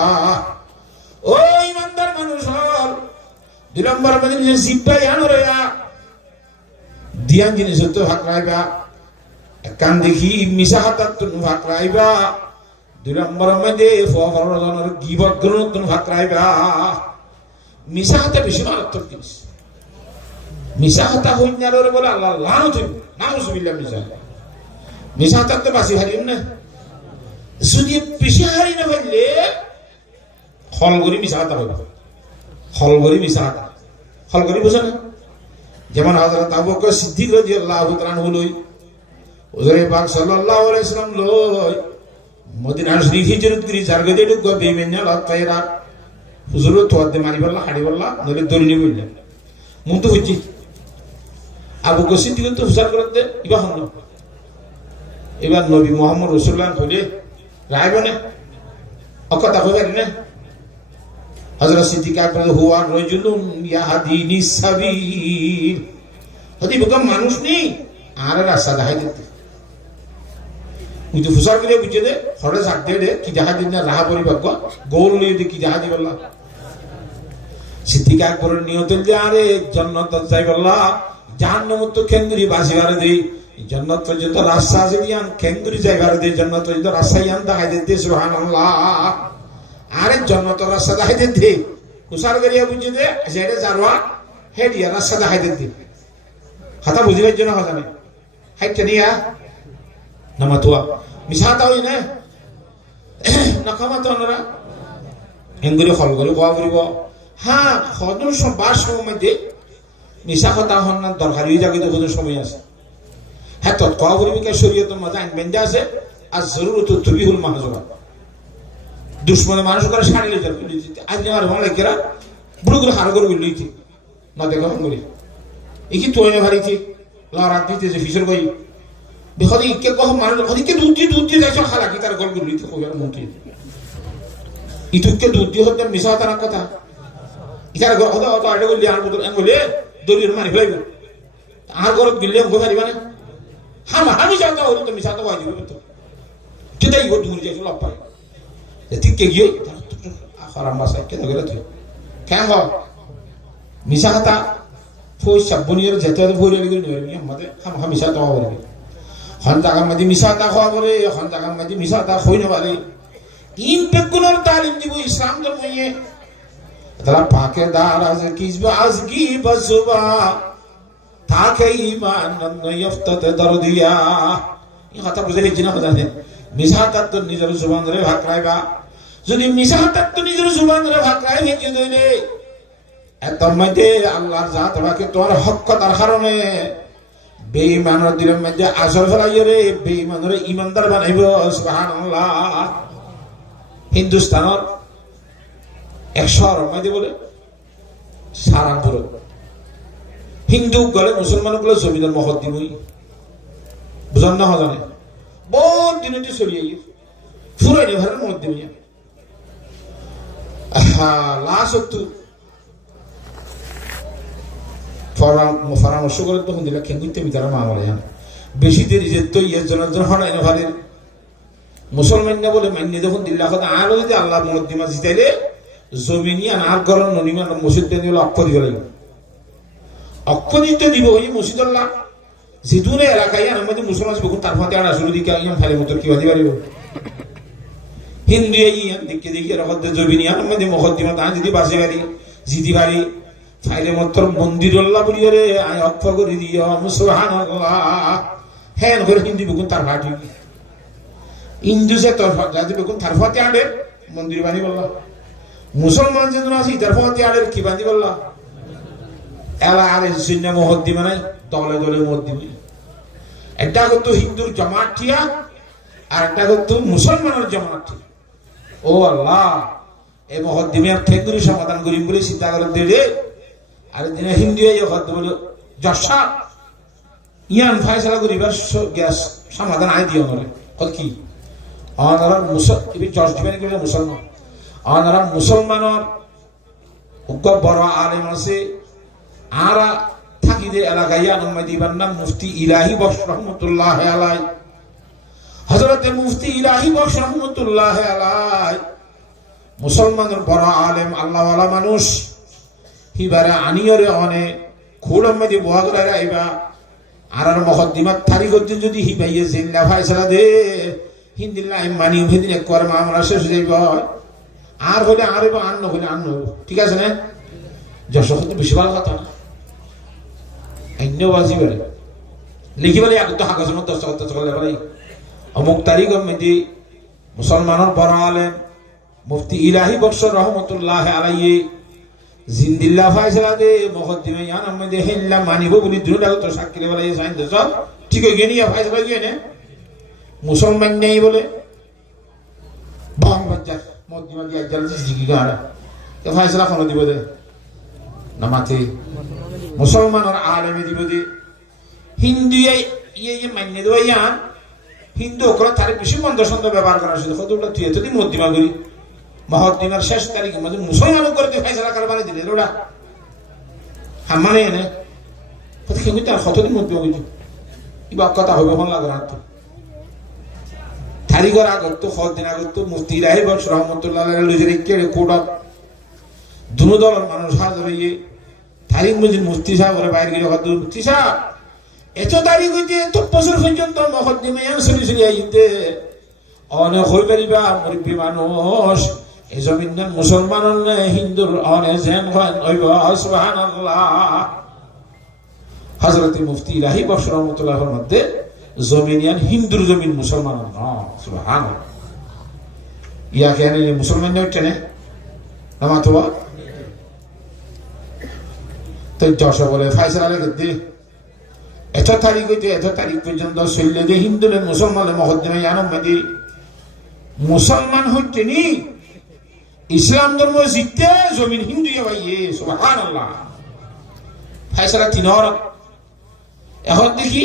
ও ইমানদার মানুষ হল 2 নম্বর মধ্যে জিব্বা ইয়ানরেয়া দিয়ান জিনিস তো ফাকরাইবা কান দেখি মিশা হাতাত ফাকরাইবা 2 নম্বর মধ্যে ফরজনের গিবত গুণ ফাকরাইবা মিশা হাতে বেশি মারাত্মক জিনিস মিশা হাতা হইনারে বলে আল্লাহ লানত নাউজুবিল্লাহ মিশা হাতাত তো বাসি হারিম না যদি বেশি হারি না বললে হলগরি মিশা হাতা হইবা হলগরি মিশা হাতা হলগরি বুঝা না যেমন হযরত আবু বকর সিদ্দিক রাদিয়াল্লাহু তাআলা হলই হুজুরে পাক সাল্লাল্লাহু আলাইহি ওয়াসাল্লাম লই মদিনা শরীফ হিজরত করি জারগদে ঢুক বেমেন্না লতায়রা হুজুর তো আদে মারি বললা হাড়ি বললা নলে দরনি বললা মুন তো হইছি আবু বকর সিদ্দিক তো হুসার করতে ইবা হন এবার নবী মুহাম্মদ রাসূলুল্লাহ কইলে রাইবনে অকতা কইবেন না হযরত সিদ্দিক আকবর হুয়া রাজুলুন ইয়াহদিনি সাবিল হদি বকম মানুষ নেই আর রাস্তা দেখাই দিতে উনি ফুসার করে বুঝে দে হরে জাগ দে কি দেখা দিন না রাহা পরি ভাগ্য গোল নিয়ে দে কি দেখা দি বললা সিদ্দিক আকবরের নিয়তের যে আরে জান্নাত যাই বললা জাহান্নাম তো কেন্দ্রি বাসিবার দে জান্নাত পর্যন্ত রাস্তা আছে দিয়ান কেন্দ্রি যাইবার দে জান্নাত পর্যন্ত রাস্তা ইয়ান দেখাই দিতে সুবহানাল্লাহ আরে জান্নাত রাস্তা দেখাই দিতে কুসার করিয়া বুঝে দে যেটা জারওয়া হেডিয়া রাস্তা দেখাই দিতে হাতা বুঝিবার জন্য কথা নেই হাইটা নিয়া নামাতুয়া মিশাতা হই না নাকামাতো আনারা এঙ্গুরি খল করে কোয়া করিব হ্যাঁ খদর বার সময় মিশা কথা হন না দরকারি জায়গায় তো খদর সময় আছে হ্যাঁ তৎ কোয়া করিবি কে শরীয়তের মজা আনবেন যা আছে আর জরুরত তুবিহুল মাহজুরা দুশ্মনের মানুষ করে সারি লই যাবে আজ আমার ভালো কেরা বুড়ো করে হার করে লইছি না দেখো করি এই কি তোয় না ভারিছি লড়াত দিতে যে ফিসর কই দেখো ইকে কহ মানুষ হদিকে দুধ দিয়ে যাইছো খালা কি তার গল্প লইতে কইবার মন্ত্রী ইতুকে দুধ দিয়ে হতে মিশা তার কথা ইতার গো হদা অত আড়ে গলি আর বদল বলে দরির মারি ফেলাইব আর গরত গিলে গো মারিবা না আমি যাওয়া হলো তো মিশা তো বাজি তো যেটাই গো দূর যাইছো লপ্পা ঠিক কে গিয়ে আখারাম মাসা কেন গেল তুই কেন মিশা কথা ফই সাবনির যেতে ভরে গেল নয় আমাদের মিশা তো হবে হন জায়গা মধ্যে মিশা তা খাওয়া করে হন জায়গা মধ্যে মিশা তা হই না পারে তিন বেগুনের তালিম দিব ইসলাম ধর্মে তারা পাকে দারাজ কিসবা আজকি বসবা তাকে ঈমান নয়ফতত দরদিয়া এই কথা বুঝে লিখছি না জানেন মিশা তা তো নিজের জবান ধরে ভাগ রাইবা যদি মিশা তা তো নিজের জবান ধরে ভাগ রাই ভেজে দইলে এত মধ্যে আল্লাহর জাত বাকে তোমার হক কথার কারণে বেঈমানের দিলের মধ্যে আসর ফেলাই রে বেঈমানের ইমানদার বানাইব সুবহানাল্লাহ হিন্দুস্তানের 100 মধ্যে বলে সারাপুর হিন্দু গলে মুসলমান গুলো জমিদার মহৎ দিবই বুঝান না জানে বহুত দিনটি চলিয়ে ফুরাই ঘরের মধ্যে লাস্ট পরামর্শ করে তখন দিলা খেঙ্গুইতে মিতারা মা বলে জানে বেশি দেরি যে তো ইয়ের জন্য হরাই না ভালের মুসলমান না বলে মান্য যখন দিল্লা কথা আরো যদি আল্লাহ মুকদ্দিমা জিতাইলে জমিনি আর গরম ননিমান মসজিদ বেঁধে অক্ষ দিব লাগবে অক্ষ দিতে দিব ওই মসজিদুল্লাহ যেদূরে এলাকায় আমাদের মুসলমান বহু তার ফাতে আড়া শুরু দিকে ইয়াম ফালে মতো কি বাদি পারিব হিন্দু ইয়ান দেখে দেখি এরকম জমিনি আমাদের মুকদ্দিমা তা যদি বাসে পারি জিতি পারি ফাইলে মতো মন্দিরুল্লাহ বলি রে আয় অক্ষ করে দিও সুবহানাল্লাহ হ্যাঁ করে হিন্দু বহু তার ফাটি হিন্দু সে তোর জাতি বহু তার ফাতে আড়ে মন্দির বানি বললা মুসলমান যেন আছে তার ফাতে আড়ে কি বাদি বললা এলা আর শূন্য মুকদ্দিমা নাই দলে দলে মুকদ্দিমা একটা কিন্তু হিন্দুর জামাত ঠিয়া আর একটা কিন্তু মুসলমানের জামাত ঠিয়া ও আল্লাহ এই মুকদ্দিমার ঠেকুরি সমাধান করিম বলে চিন্তা করে দেড়ে আর দিনে হিন্দু এই কথা বলে যশা ইয়ান ফায়সালা করিবার গ্যাস সমাধান আই দিও নরে কত কি আনারা মুসলমান জশ দিবেন কি মুসলমান আনারা মুসলমানের উগ্র বড় আলেম আছে আরা থাকিদে এলাকায় আনন্দ দিবার নাম মুফতি ইলাহি বক্স রহমতুল্লাহ আলাই হযরতে মুফতি ইলাহি বক্স রহমতুল্লাহ আলাই মুসলমানের বড় আলেম আল্লাহওয়ালা মানুষ হিবারে আনিয়রে অনে খুড়ম্মদি বহাদুরা রাইবা আর মুকদ্দিমাত তারিখ দিন যদি হিবাইয়ে জিল্লা ফায়সালা দে হিন্দিল্লাহ মানি হিন্দিন একবার মামলা শেষ হয়ে যাইব আর হলে আর হইব আর হলে আর হইব ঠিক আছে না যশোর তো বেশি ভালো কথা না বাজি বলে লিখি বলে এক তো হাকাশের মধ্যে দস্তাখত করলে বলে অমুক তারিখ মেদি মুসলমানের বড় আলেম মুফতি ইলাহি বক্স রহমতুল্লাহ আলাইহি জিন্দিল্লা ফায়সালা দে মুকদ্দিমা ইয়ান আমাদের হিল্লা মানিব বলি দুটা তো সাক্ষী বলে সাইন দেছ ঠিক হয়ে গেনি ফায়সালা গিয়ে নে মুসলমান নেই বলে বাং বাজার মুকদ্দিমা দিয়া জলদি জিগি গাড়া তো ফায়সালা কোন দিব দে না মাথে মুসলমানের আলেমে দিব দে হিন্দু ইয়ে মান্য দেওয়া ইয়ান হিন্দু ওরা তার বেশি মন্দ সন্দ ব্যবহার করা শুধু কতটা তুই এতদিন মুকদ্দিমা করি মুকদ্দিমার শেষ তারিখে মধ্যে মুসলমান করে তুই ফায়সালা করবার দিলে ওরা মানে এনে কথা কি তার কতদিন মুকদ্দিমা কইছি ইবা কথা হবে মন লাগে না তো তারিখের আগত তো কতদিন আগত তো মুফতি ইলাহি বক্স রহমতুল্লাহ আলাইহি লজরে কেড়ে কোড়া দুনো দলের মানুষ হাজার হইয়ে তারিখ মধ্যে মুফতি সাহেব ওরা বাইরে গিয়ে কথা মুফতি সাহেব এত তারিখ হইতে এত বছর পর্যন্ত মুকদ্দিমা ইয়ান চলি চলি আইতে অনেক হই পারিবা মুরব্বী মানুষ এই জমিন মুসলমান হিন্দুর অনেক জেন হইব সুবহানাল্লাহ হযরতে মুফতি ইলাহি বক্স রহমাতুল্লাহর মধ্যে জমিনিয়ান হিন্দুর জমিন মুসলমান সুবহানাল্লাহ ইয়া কেন মুসলমান নয় নামাতোয়া তো যশ বলে ফায়সালা লেগে দে এত তারিখ হইতে এত তারিখ পর্যন্ত চললে যে হিন্দুদের মুসলমানের মুকদ্দিমা ইয়ান মেদি মুসলমান হইতে নি ইসলাম ধর্ম জিততে জমিন হিন্দু ভাইয়ে সুবহানাল্লাহ ফায়সালা তিনর এখন দেখি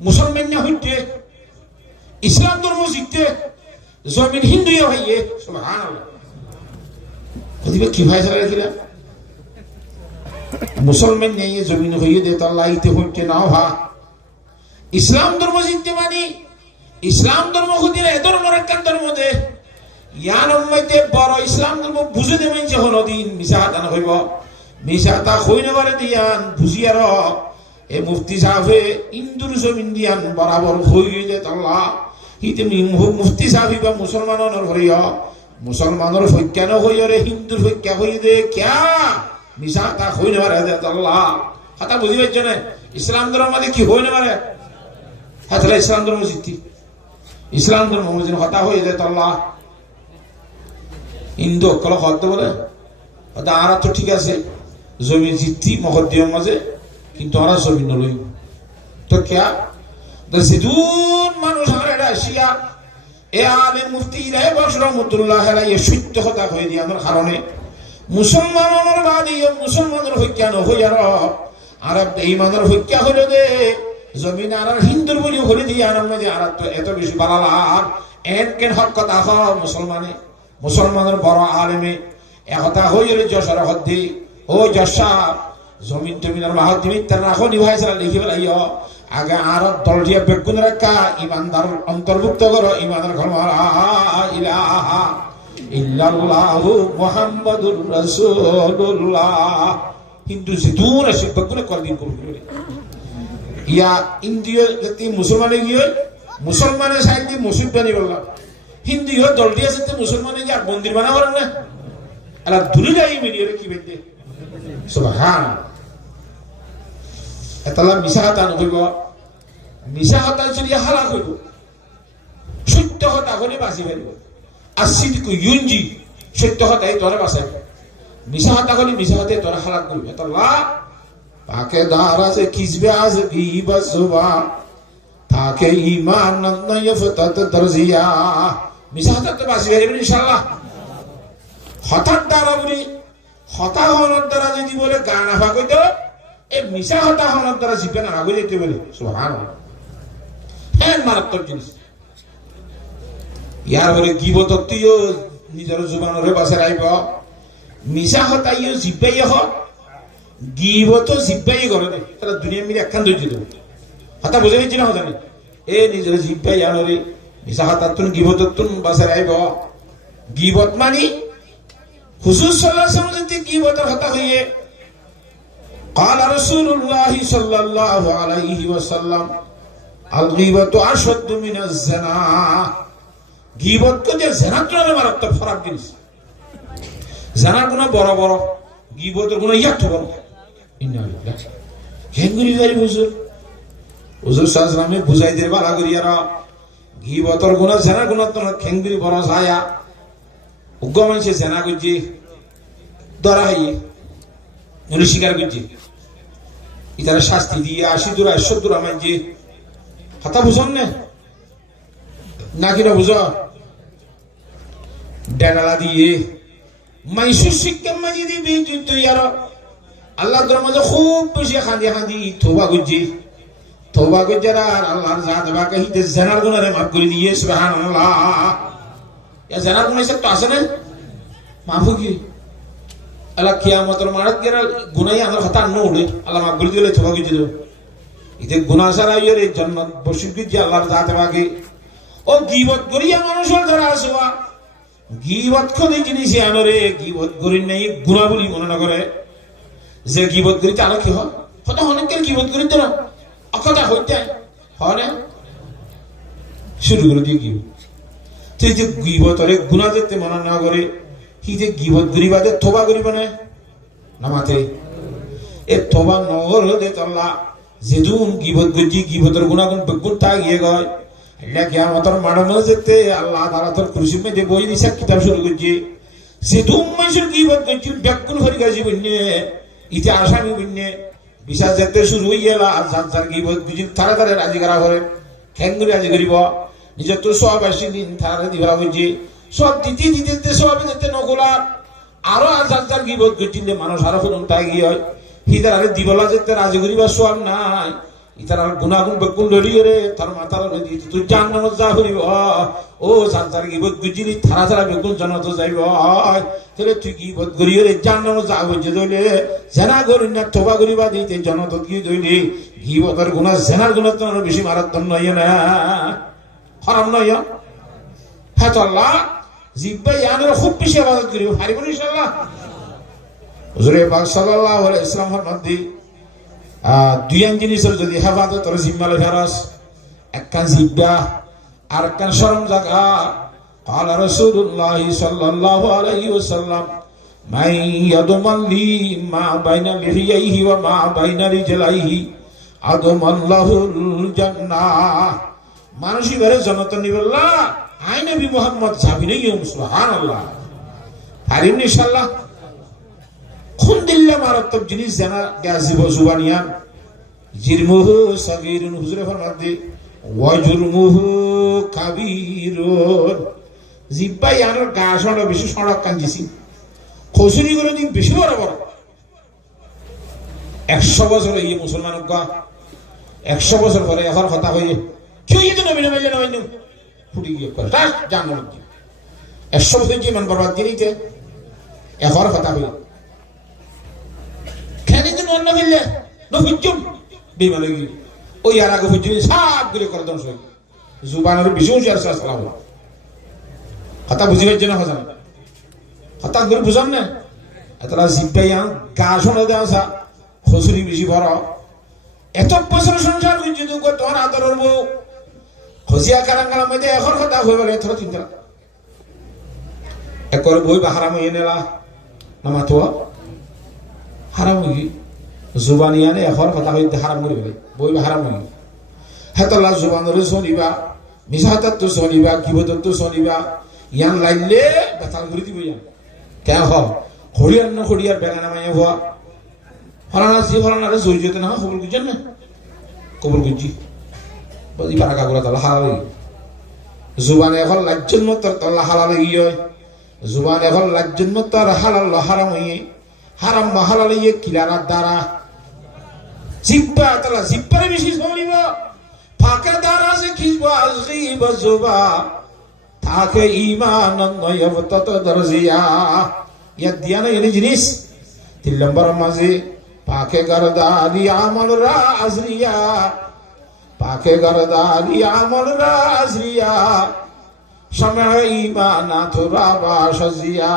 মুসলমান না হইতে ইসলাম ধর্ম জিততে জমিন হিন্দু ভাইয়ে সুবহানাল্লাহ কদিবে কি ফায়সালা লেখিলা মুসলমান নিয়ে জমিন হইয়ে দে আল্লাহ ইতে হইতে না হা ইসলাম ধর্ম জিততে মানে ইসলাম ধর্ম খুদিলে এ ধর্মের একটা ধর্ম দে ইয়ান মধ্যে বড় ইসলাম ধর্ম বুঝে দেবেন যখন দিন মিশা হাতান হইব মিশা তা হইনে পারে দিয়ান বুঝিয়ার এ মুফতি সাহেবে ইন্দুর জমিন দিয়ান বরাবর হইয়ে দে আল্লাহ ইতে মুফতি সাহেব বা মুসলমানের হইয়া মুসলমানের হইজ্ঞান হইরে হিন্দুর হইজ্ঞা হইয়ে দে ক্যা মিশা তা হইনে পারে দে আল্লাহ হাতা বুঝি পাইছ না ইসলাম ধর্ম মধ্যে কি হইনে পারে হাতলা ইসলাম ধর্ম জিতি ইসলাম ধর্ম মধ্যে হতা হয়ে দে আল্লাহ হিন্দু অকল হত বলে আর তো ঠিক আছে জমি জিতি মুকদ্দিমার মাঝে কিন্তু ওরা জমি নলই তো ক্যা যেদুন মানুষ আমার এটা আসিয়া এ আলেম মুফতি ইলাহি বক্স রহমতুল্লাহ আলাইহি সত্য কথা হয়ে দিয়ে আমার কারণে মুসলমানের বাদী মুসলমানের হইজ্ঞান হইয়ার আর বেঈমানের হইজ্ঞা হইল দে জমিন আর হিন্দুর বলি হলে দিয়ে আনার মধ্যে আর তো এত বেশি বালালা এন কেন হক কথা হ মুসলমানে মুসলমানের বড় আলেমে একথা হইরে যশোর হদ্দি ও যশা জমিন টমিনের মাহত দিবি তার রাখো নিভাই সারা লিখি পেলাইও আগে আর দলটিয়া বেগুন রাখা ইমানদার অন্তর্ভুক্ত করো ইমানের ঘর ইলাহা ইল্লাল্লাহু মুহাম্মাদুর রাসূলুল্লাহ হিন্দু সিধুর আসি বেগুনে করদিন করবে ইয়া ইন্দ্রিয় জাতি মুসলমানে গিয়ে মুসলমানের সাইড দিয়ে মসজিদ বানি বললাম হিন্দু ইহ দলটিয়া সাথে মুসলমানে গিয়ে মন্দির বানাবার না আলা দূরে যাই মিলিয়ে কি বেঁধে সুবহান এতলা মিশা হতা নকইব মিশা হতা যদি হালাক হইব সত্য হতা হলে বাঁচি পারিব আর সিদ্দিক ইউনজি সত্য হতাই তোরে বাঁচাই মিশা হতা হলে মিশা হতে তোরে হালাক করবে এতলা পাকে দারাজে কিসবে আজ গীবা সুবা তাকে ঈমান নয় ফতত দরজিয়া মিশা হতা তো বাঁচি পারিব ইনশাআল্লাহ হঠাৎ দ্বারা বলি হতা হওয়ার দ্বারা যদি বলে গান আফা কইত এই মিশা হতা হওয়ার দ্বারা জিপে না আগে যেতে বলে সুবহানাল্লাহ হ্যাঁ মারাত্মক জিনিস ইয়ার বলে গীবতত্তিও নিজের জুবানরে বাসে রাইব মিশা হতাইও জিপাই হ গীবত জিপাই করে দে তাহলে দুনিয়া মিলে একখান ধৈর্য দেব হতা বুঝে নিচ্ছি না হতা নেই এ নিজের জিপাই আনরে মিশা হতাতুন গীবততুন বাসে রাইব গীবত মানি হুজুর সাল্লাল্লাহু আলাইহি ওয়াসাল্লাম যে গীবতের হতা হইয়ে قال رسول الله صلى الله عليه وسلم الغيبة أشد من الزنا গীবত তো যে জিনা থেকে মারাত্মক ফারাক জিনিস জিনা গুণ বড় বড় গীবতের গুণ ইয়াত বড় ইন্না লিল্লাহ কেঙ্গুরি ভাই হুজুর হুজুর সাল্লাল্লাহু আলাইহি ওয়াসাল্লাম বুঝাই দে বালা করিয়ারা গীবতের গুণ জিনা গুণ তো কেঙ্গুরি বড় ছায়া উগ্র মানুষে জিনা করছে ধরা হইয়ে উনি স্বীকার করছে ইতারা শাস্তি দিয়ে 80 দূর 100 দূর মানছে কথা বুঝন না কিনা বুঝ ডানালা দিয়ে মাইসুর শিক্ষা মাঝে দিবি তুই আর আল্লাহ তোর মাঝে খুব বেশি খাঁদি খাঁদি থোবা করছে আর আল্লাহর জাত বাকে হিতে জানার গুণারে মাফ করে দিয়ে সুবহানাল্লাহ ইয়া জানার গুণ এসে তো আসে না মাফু কি আল্লাহ কিয়ামতের মারাত গেরা গুনাই আমার কথা ন উঠে আল্লাহ মাফ করে দিলে থোবা করছে দেব ইতে গুনাহ ছাড়া ইয়ের জান্নাত বসির যে আল্লাহর জাত বাকে ও গীবত করিয়া মানুষের ধরা আসবা গীবত করি জিনিস আনরে গীবত করি নেই গুনাহ বলি মনে না করে যে গীবত করি তাহলে কি হয় হয়তো অনেকের গীবত করি তো না অকথা হইতে হয় না শুরু করে দিয়ে গীবত তুই যে গীবতরে গুনাহ যেতে মনে না করে কি যে গীবত করি বাদে তোবা করিব না মাতে এ তোবা নগর দে আল্লাহ যেদুন গীবত করছি গীবতের গুণাগুণ বেগুন তা গিয়ে গয় এটা কিয়ামতের মাঠে যেতে আল্লাহ তাআলা তোর কুরসি মধ্যে বই দিছে কিতাব শুরু করছে যেদুন মানুষের গীবত করছি বেগুন ভরি গাছি বন্যে ইতে আসামি বন্যে বিচার যেতে শুরু হয়ে গেল আর যার গীবত বুঝি তাড়াতাড়ি রাজি করা করে ঠেঙ্গুরি রাজি করিব নিজের তো সব 80 দিন তাড়াতাড়ি দিবা হয়েছে সব দিতে সব যেতে নগোলা আরো যার গীবত করছি মানুষ আরো ফোন তাই গিয়ে হয় হিদার আরে দিবলা যেতে রাজি করিবার সব নাই ইতার আর গুণাগুণ বেগুন লড়িয়ে রে তার মাথার তুই জান্নাত যা হইব ও যার গীবত গুজিনি থারা থারা বেগুন জান্নাত যাইব তাহলে তুই গীবত করিয়ে রে জান্নাত যা হইছে দইলে জেনা করি না তোবা করিবা দিতে জান্নাত কি দইলে গীবতের গুনাহ জেনার গুনাহ তো বেশি মারাত্মক নয় না হারাম নয় হ্যাঁ তো আল্লাহ জিব্বা ইয়ানের খুব বেশি ইবাদত করিব পারিব ইনশাআল্লাহ হুজুরে পাক সাল্লাল্লাহু আলাইহি ওয়াসাল্লাম ফরমাদি দুই জিনিসের যদি হেফাজত তোর জিম্মা লই ফেরাস একখান জিব্বা আর একখান শরম জায়গা قال رسول الله صلى الله عليه وسلم من يضمن لي ما بين لحييه وما بين رجليه اضمن له الجنه মানুষ এবারে জান্নাত নিবেল্লা আই নবী মুহাম্মদ যাবি না সুবহানাল্লাহ পারিম ইনশাআল্লাহ খুন দিল্লা মারাত্মক জিনিস জানা গাজিব জুবানিয়ান জিরমুহু সাগীরুন হুজুরে ফরমাতে ওয়াজুরমুহু কাবীরুন জিব্বাই আনার গাছড় বেশি সড়ক কাঞ্জিছি খসুরি করে দিন বেশি বড় বড় 100 বছর এই মুসলমান গা 100 বছর পরে এখন কথা হয়ে কেউ যদি নবী নবী নবী ফুটি গিয়ে করে জানো 100 বছর জীবন বরবাদ দিতে এখর কথা হইল খেলে যে নন ফেললে নুজুম বিমান গিয়ে ওই আর আগে হুজুম সব গুলো করে ধ্বংস হইল জুবানের বেশি হুঁশিয়ার সালাম কথা বুঝিবার জন্য হজান কথা করে বুঝান না এতটা জিব্বাইয়া গা শোনা দেওয়া সা খসুরি বেশি বড় এত বছর সংসার কিন্তু তোমার আদরের বউ খসিয়া কারাঙ্গালার মধ্যে এখন কথা হয়ে গেল এত চিন্তা একবার বই বা হারাম হয়ে নেলা নামা তো হারাম হয়ে জুবানি আনে এখন কথা হইতে হারাম করে ফেলে বই বা হারাম হয়ে হেতলা জুবানরে শনিবা মিশাহাত তো শনিবা কিবতর তো শনিবা ইয়ান লাইলে বেতাল করে দিব ইয়ান কেন হরিয়ার না হরিয়ার বেগানা মাইয়া হওয়া ফলানা জি ফলানারে জড়ি যেতে না খবর বুঝছেন না খবর বুঝছি বলি পারাকা করে তাহলে হারালে জুবানে এখন লাজ্জের মতো তাহলে হালালে গিয়ে জুবান এখন লাজ্জের মতো আর হালাল হারাম হইয়ে হারাম হালালে গিয়ে কিলানার দ্বারা জিব্বা তাহলে জিব্বারে বেশি শনিব ফাঁকে দ্বারা যে খিসবা আজগিব জুবা তাকে ইমান নয় তত দরজিয়া ইয়াদ দিয়া না এই জিনিস 3 নম্বর মাঝে পাকে গরদারি আমল রাজরিয়া পাকে গরদারি আমল রাজরিয়া সময় ইমান তোরা বাসজিয়া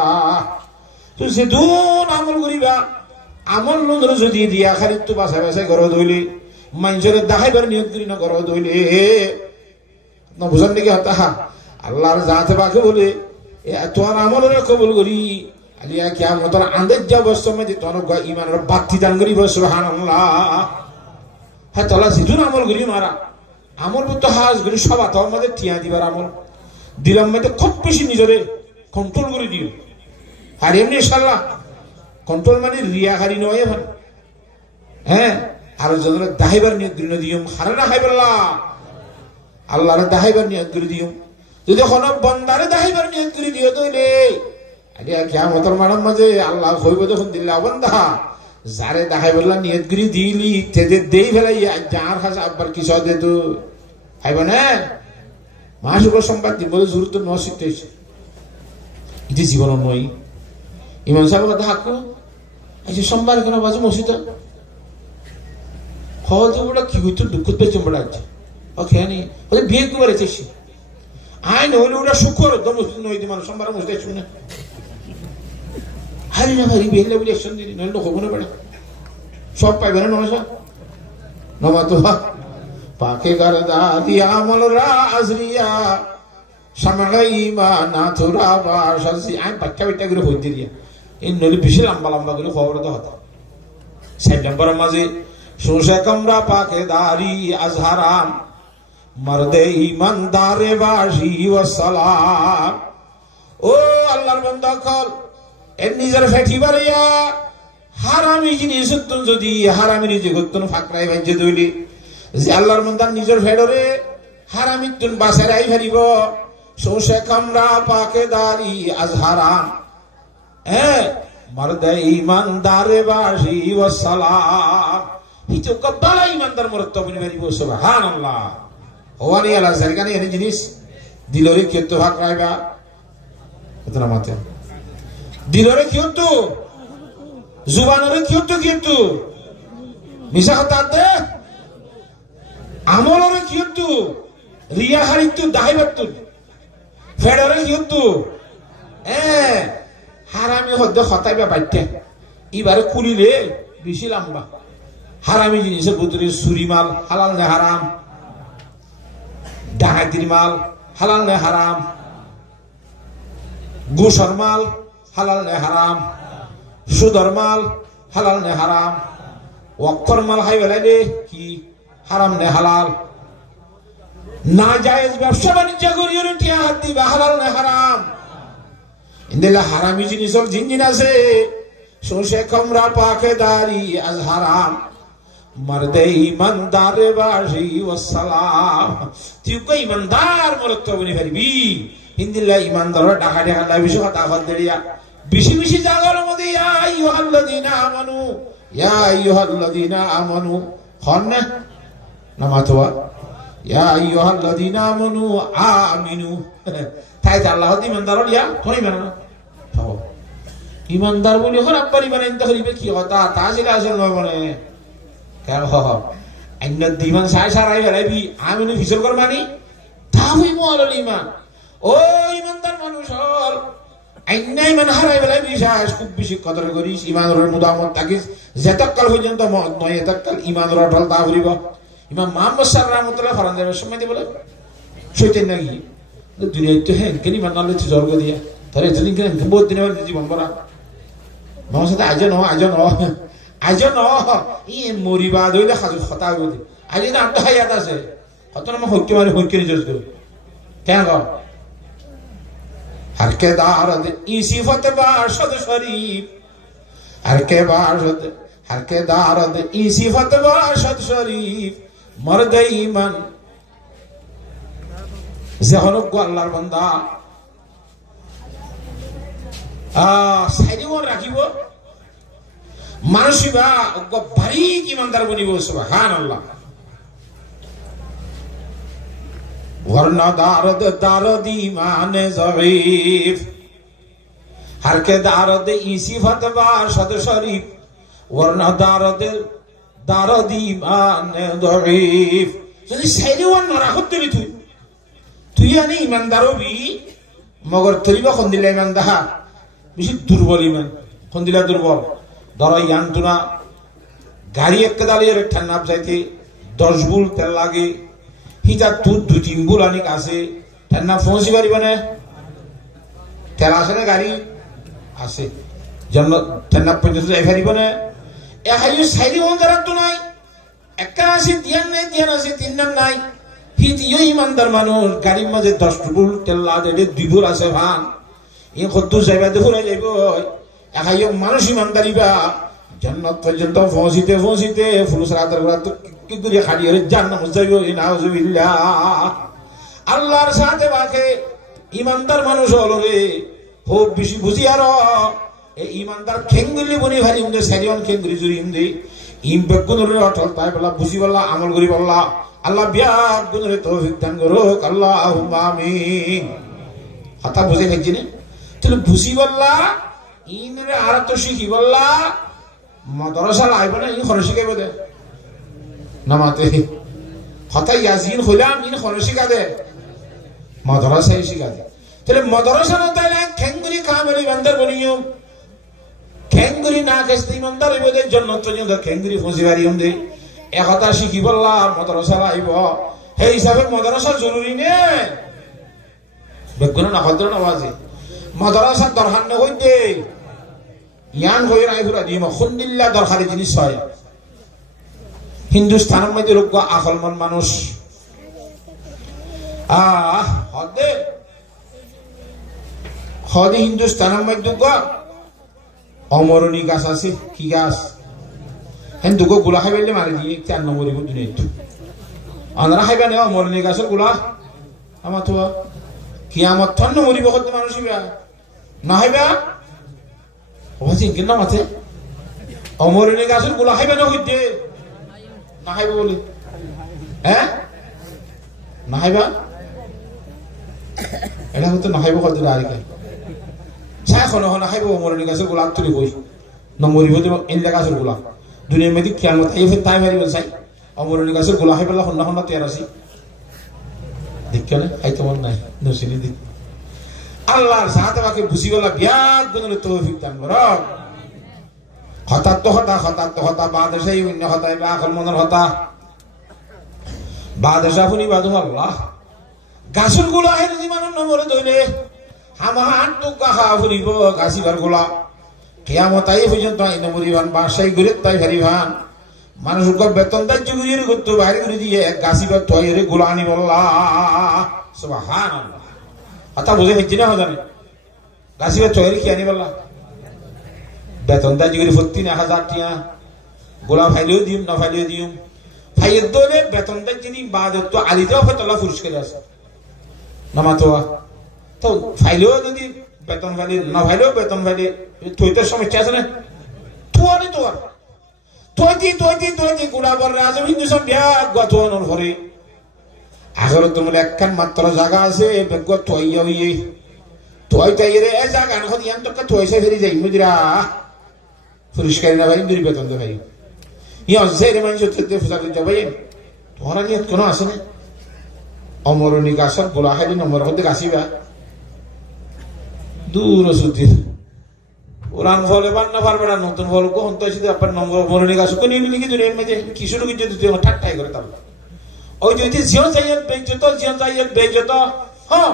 তুই সে দুন আমল করিবা আমল নন্দর যদি রিয়া খারিত তো বাসা বাসায় ঘর ধইলে মানুষের দেখাইবার নিয়ত করি না ঘর ধইলে না বুঝান নাকি হতা আল্লাহর জাতে পাকে বলে তোমার আমলের কবুল করি আলিয়া কিয়ামতের আন্দাজ যাব সময় তোর ইমানের বাতি দান করিব সুবহানাল্লাহ হ্যাঁ তোলা জিদুন আমল করি মারা আমল তো হাজ করি সব তোর মধ্যে টিয়া দিবার আমল দিলাম মধ্যে খুব বেশি নিজরে কন্ট্রোল করে দিও আর এমনি ইনশাআল্লাহ কন্ট্রোল মানে রিয়াকারি নয় ভাই হ্যাঁ আর যাদের দাহিবার নিয়ত করে দিও হারানা হাইবাল্লাহ আল্লাহর দাহিবার নিয়ত করে দিও যদি কোন বন্দারে দাহিবার নিয়ত করে দিও তইলে আলিয়া কিয়ামতের মাঠের মাঝে আল্লাহ কইব যখন দিল্লা বন্দা যারে দাহিবাল্লাহ নিয়ত করে দিলি তেদে দেই ফেলাই যার কাছে আব্বার কিছু দে তো আইব না মাসুকর সংবাদ দিব জোর তো নসিত হইছে ইতি জীবন নয় ইমাম সাহেব কথা হাকু আচ্ছা সোমবার কেন বাজে মসজিদ হয়তো বড় কি হইতো দুঃখ পেয়েছে বড় আছে ও খেয়ে নি ওদের বিয়ে করে চেয়েছি আইন হইলে ওটা শুক্র তো মসজিদ নয় মানুষ সোমবার মসজিদ শুনে হারি না হারি বিয়ে বলে একশন দিদি নইলে হবো না বেড়া সব পাইবে না নমস্কার নমা তো পাকে গরদা দিয়া আমল রাজরিয়া সামাগাইমা না তোরা বাসি আই বাচ্চা বাচ্চা করে হইতে দিয়া এই নইলে বেশি লম্বা লম্বা করে খবর তো হতো 7 নম্বরের মাঝে সোসে কমরা পাকে দারি আজহারাম মর্দে ইমানদারে বাসি ওয়াসালাম ও আল্লাহর বান্দা কল এর নিজের ফেটি বাড়িয়া হারামি জিনিস যদি হারামি নিজে করতেন ফাঁকরাই ভাইজে দইলি যে আল্লাহর বান্দার নিজের ফেডরে হারামি তুন বাসারাই ফেরিব সোসে কমরা পাকে দারি আজহারাম হ্যাঁ মর্দে ইমানদারে বাসি ওয়াসালাম হিতো কব্বালা ইমানদার মরত্তবনি ফেরিব সুবহানাল্লাহ ওয়ানি আলা জারগানি এই জিনিস দিলরে কিয়ত ভাগ রাইবা এতনা মাতে দিলরে কিয়ত জুবানরে কিয়ত মিশা হতাতে আমলরে কিয়ত রিয়া হারিত দাহিবাত ফেডরে কিয়ত হারামি হদ্দ হতাইবা বাইতে এবারে খুলিলে বেশি লম্বা হারামি জিনিসের ভিতরে চুরি মাল হালাল না হারাম ডাকাতির মাল হালাল না হারাম ঘুষের মাল হালাল না হারাম সুদের মাল হালাল না হারাম ওয়াক্তর মাল হাই বেলাইলে কি হারাম না হালাল না জায়েজ ব্যবসা বাণিজ্য করিও টিয়া হাত দিবা হালাল না হারাম ইন্দেলা হারামি জিনিসের জিনজিন আছে সোসে কমরা পাকে দারি আজ হারাম মর্দে ইমানদারে বাসি ওয়াসালাম তুই কই ইমানদার মরত্তবনি পারবি হিন্দিল্লা ইমানদার ঢাকা ঢাকা লা বেশি কথা বাদ দিয়া বেশি বেশি জাগার মধ্যে ইয়া আইয়ুহাল্লাযীনা আমানু হন না নামাতোয়া ইয়া আইয়ুহাল্লাযীনা আমানু আমিনু তাই আল্লাহ ইমানদার ইয়া কোন ইমান ইমানদার বলি এখন আব্বার ইমান এনতে করিবে কি কথা তা ছিল আসল নয় মানে কেন অন্য দিমান সাই সারাই বেড়াইবি আমি ফিসল কর মানি তা হইব অলল ইমান ও ইমানদার মানুষ হল আইনা ইমান হারাই বেড়াই বিশ্বাস খুব বেশি কদর করিস ইমানের মুদামত থাকিস যেতকাল পর্যন্ত মত নয় এতকাল ইমানের অটল তা করিব ইমাম মুহাম্মদ সাল্লাল্লাহু আলাইহি ওয়াসাল্লাম ফরমানের সময় বলে সইতেন নাকি দুনিয়ায় তো হ্যাঁ কেন ইমান নালে জর্গ দিয়া তাহলে এতদিন কেন বহুত দিন আবার জীবন ভরা আমার সাথে আজ ন ই মরিবা ধরলে সাজু হতা হইব আজ না আট হাইয়াত আছে হত না হইকে মারি হইকে নিজের কেন हर के दारद ई सिफत बाशद शरीफ हर के दारद ई सिफत बाशद शरीफ मर्द ईमान जहरक को अल्लाहर बंदा साइडिमो राखिबो मानसिबा को भारी ईमानदार बनिबो सुबहानाल्लाह वरना दारद ईमान ज़ईफ हर के दारद ई सिफत बाशद शरीफ वरना दारद ईमान ज़ईफ যদি সাইলেওয়ান নরা হতে তুই আনি ইমানদার হবি মগর তরিবা কোন দিলা ইমানদার বেশি দুর্বল ইমান কোন দিলা দুর্বল ধর ইয়ান্তুনা গাড়ি একটা দাঁড়িয়ে ঠান্ডা যাইতে 10 বুল তেল লাগে হিটা তুই 2-3 বুল আনিক আছে ঠান্ডা পৌঁছি পারিব না তেল আছে না গাড়ি আছে জন্য ঠান্ডা পর্যন্ত যাই পারিব না এ হাইও সাইলি ওন্দার তো নাই একটা আছে দিয়ান আছে 3 নাম নাই হিত ইও ইমানদার মানুষ গাড়ির মাঝে 10 বুল তেল লাগে 2 বুল আছে ভান এই কত যাইবা দেখুরা যাইব এ হাইও মানুষ ইমানদারিবা জান্নাত পর্যন্ত পৌঁছিতে ফুলুস রাতের রাত কি করে খাড়িয়ে জান্নাত যাইব নাউজুবিল্লাহ আল্লাহর সাথে বাকে ইমানদার মানুষ হলো রে খুব বেশি বুঝি আর এই ইমানদার খেঙ্গুলি বনি ভারি উন্দে সারিয়ন খেঙ্গুলি জুরি উন্দে ইম বেগুনরে অটল তাই বলা বুঝি বলা আমল করি বলা আল্লাহ বিয়াত গুনরে তৌফিক দান করুক আল্লাহুম্মা আমিন কথা বুঝে গেছি না তাহলে বুঝি বলা ইনরে আর তো শিখি বলা মাদ্রাসা লাইব না ইন খরচ শিখাইব দে নামাতে কথা ইয়াজিন হইলাম ইন খরচ শিখা দে মাদ্রাসায় শিখা দে তাহলে মাদ্রাসা না তাইলে খেঙ্গুরি কামেরি বান্দার বনিও খেঙ্গুরি না কেস্তি ইমানদার হইব দে জান্নাত পর্যন্ত খেঙ্গুরি ফসি বাড়ি হন্দে এ কথা শিখি বললা মাদ্রাসা লাইব সেই হিসাবে মাদ্রাসা জরুরি নে বেগুন না হদ্র নওয়াজে মাদ্রাসা দরকার না হইতে ইয়ান হয়ে রাইপুরা দিম খুন্দিল্লা দরকারি জিনিস হয় হিন্দুস্তানের মধ্যে লোক আকলমান মানুষ হদে হিন্দুস্তানের মধ্যে অমরণী গাছ আছে কি গাছ হেন দুগো গুলা খাইবে মারি দিয়ে 4 নম্বরে দুনিয়া আনারা খাইবা নেওয়া অমরণী গাছের গুলা আমার তো কিয়ামত তন্ন মরিব কত মানুষ না হইবা ওয়াজিন কিনা মাথে অমরণী গাছের গুলা খাইবে না হইতে না খাইবে বলি হ্যাঁ না খাইবা এটা হতো না খাইব কত আর কি চা কোন না খাইব অমরণী গাছের গুলা তুলি কই না মরিব তো ইনলা গাছের গুলা দুনিয়ার মধ্যে কিয়ামত আইবে তাই মারিব চাই অমরণী গাছের গুলা খাইবে না হন্না হন্না তৈরি আছি দেখছো না আইতো মন নাই নসিনি দি আল্লাহর সাথে বাকি বুঝি বলা বিয়াত গুণের তৌফিক দান করুক হঠাৎ তো বাদশাহী অন্য হতাই বা আকল মনের হতা বাদশাহ শুনি বাদু আল্লাহ গাছুর গুলা হেন মানুষ নম্বরে ধরে হামাহান তো গাহা ফুরিব গাছিবার গুলা কিয়ামত আই পর্যন্ত আইন মরিবান বাসাই ঘুরে তাই ভারিবান মানুষকে বেতন দাহ্য ঘুরিয়ে করতে বাইরে ঘুরে দিয়ে গাছিবার তৈরি গুলা আনি বললা সুবহানাল্লাহ কথা বুঝে হচ্ছে না জানে গাছিবার তৈরি কি আনি বললা বেতন দাহ্য ঘুরে 1000 টিয়া গোলা ফাইলেও দিম না ফাইলেও দিম ফাইয়ের দলে বেতন দাহ্য দিন বাদ তো আলিতেও ফতলা পুরস্কার আছে নামাতোয়া তো ফাইলেও যদি বেতন ফাইলে না ফাইলেও বেতন ফাইলে তৈতে সমস্যা আছে না তোয়ার তৈতি গুলা বল রাজম হিন্দুসব বিয়া গতোয়ানোর ঘরে আগর তোমার একখান মাত্র জায়গা আছে বেগ তৈয়া হইয়ে তোই তাই রে এ যা গান হদি আন তোকে তোই সে ফেরি যাই মুদিরা পরিষ্কার না ভাই দুই বেতন দে ভাই ইয়া জেরে মানে জতে ফুসাতে যাবাই তোরা নিয়ত কোন আছে না অমরণী গাছর বলা হয় নম্বর হতে গাছিবা দূর সুতি ওরান ফলে বান্না পারবে না নতুন ফল কোন তো এসে আপনার নম্বর অমরণী গাছ কোন নিবি কি দুনিয়ার মধ্যে কিশোর কিন্তু তুই ঠাট্টাই করে তাহলে ওই যে জিও চাইয়ের বেজত জিও চাইয়ের বেজত হ্যাঁ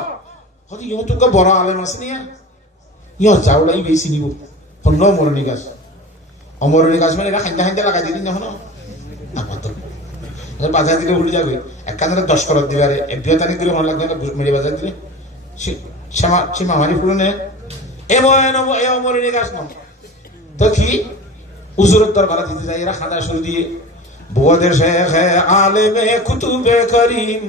হয়তো ইহ তোকে বড় আলেম আছে নিয়া ইহ চাউলাই বেশি নিব পণ্য অমরণী গাছ অমরণী গাছ মানে এরা খাইতে খাইতে লাগাই দিদি না হনো আপাতত বাজার দিলে ভুলে যাবে এক কাজে 10 করত দিবে আরে এক দুই তারিখ দিলে মনে লাগবে না মেরে বাজার দিলে সীমা মানে পুরো নে এ অমরণী গাছ না তো কি উজুরের দরবার দিতে যায় এরা খাদা শুরু দিয়ে বুয়াদের শেখ আলেমে কুতুবে করিম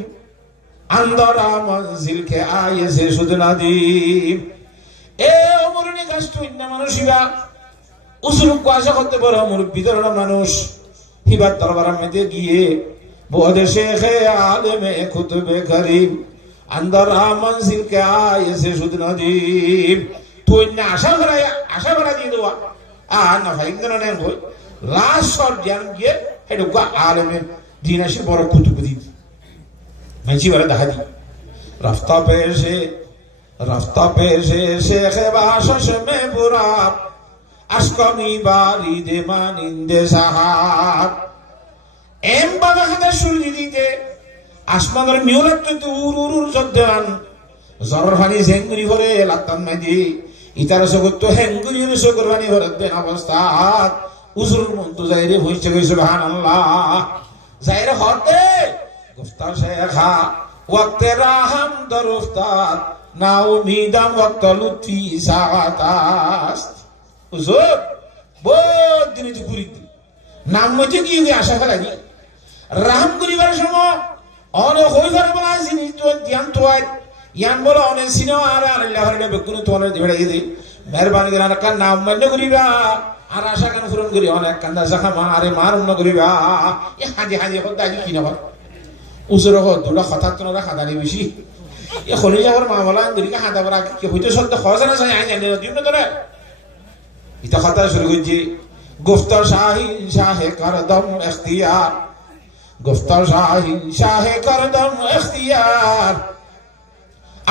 আন্দরা মঞ্জিল কে আয়েছে শুধু নাদিম এ অমরণী গাছ তুই না মানুষিবা উজুর আশা করতে পারো মুরব্বীদের মানুষ হিবার দরবার মধ্যে গিয়ে বুয়াদের শেখ আলেমে কুতুবে করিম আন্দরা মঞ্জিল কে আয়েছে শুধু নাদিম তুই না আশা করা দিয়ে দেওয়া আর না ভাই কেন নেন বই লাস্ট শট জ্ঞান গিয়ে এটা আলেমের দিন আসে বড় কুতুব দিন মাইছি বলে দেখা দি রাস্তা পেশে শেখ বাসস মে পুরা আশকমি বাড়ি দে মানিন্দে সাহাব এম বাবা হাতে সূর্য দিতে আসমানের মিউলাত তো উর জদ্দান জরহানি জেঙ্গুরি ভরে লাতান মাদি ইতার জগত হেঙ্গুরির সুগরবানি ভরে বেন অবস্থা উজুর মন্ত যাইরে হইছে সুবহানাল্লাহ যাইরে হতে গুফতার শেখা ওয়াক্তে রাহাম দরুফতার না উমিদাম ওয়াক্ত লুতি সাগাতাস উজুর বহুত দিন পুরি নাম মধ্যে কি আশা ফেলাগি রাহাম করিবার সময় অনে হইবার বলা জিনিস তো ধ্যান তো ইয়ান বলো অনে সিনো আর আল্লাহ হরে বেকুন তো অনে দিবড়াই দি মেহরবানি করে আর কান নাম মান্য করিবা আর আশা কেন পূরণ করি অনেক কান্দা শাখা মা আরে মার অন্য করিবা এ হাজি হল দাজি কি না উজুর হল দুটা কথা তো না খাদানি বেশি এ খনি যাবার মা বলা গরিকা হাদা বরা কি হইতো সত্য খসা না চাই আই জানি দিন না তোরা ইতা কথা শুরু করছি গুফতার শাহিন শাহে করদম ইখতিয়ার গুফতার শাহিন শাহে করদম ইখতিয়ার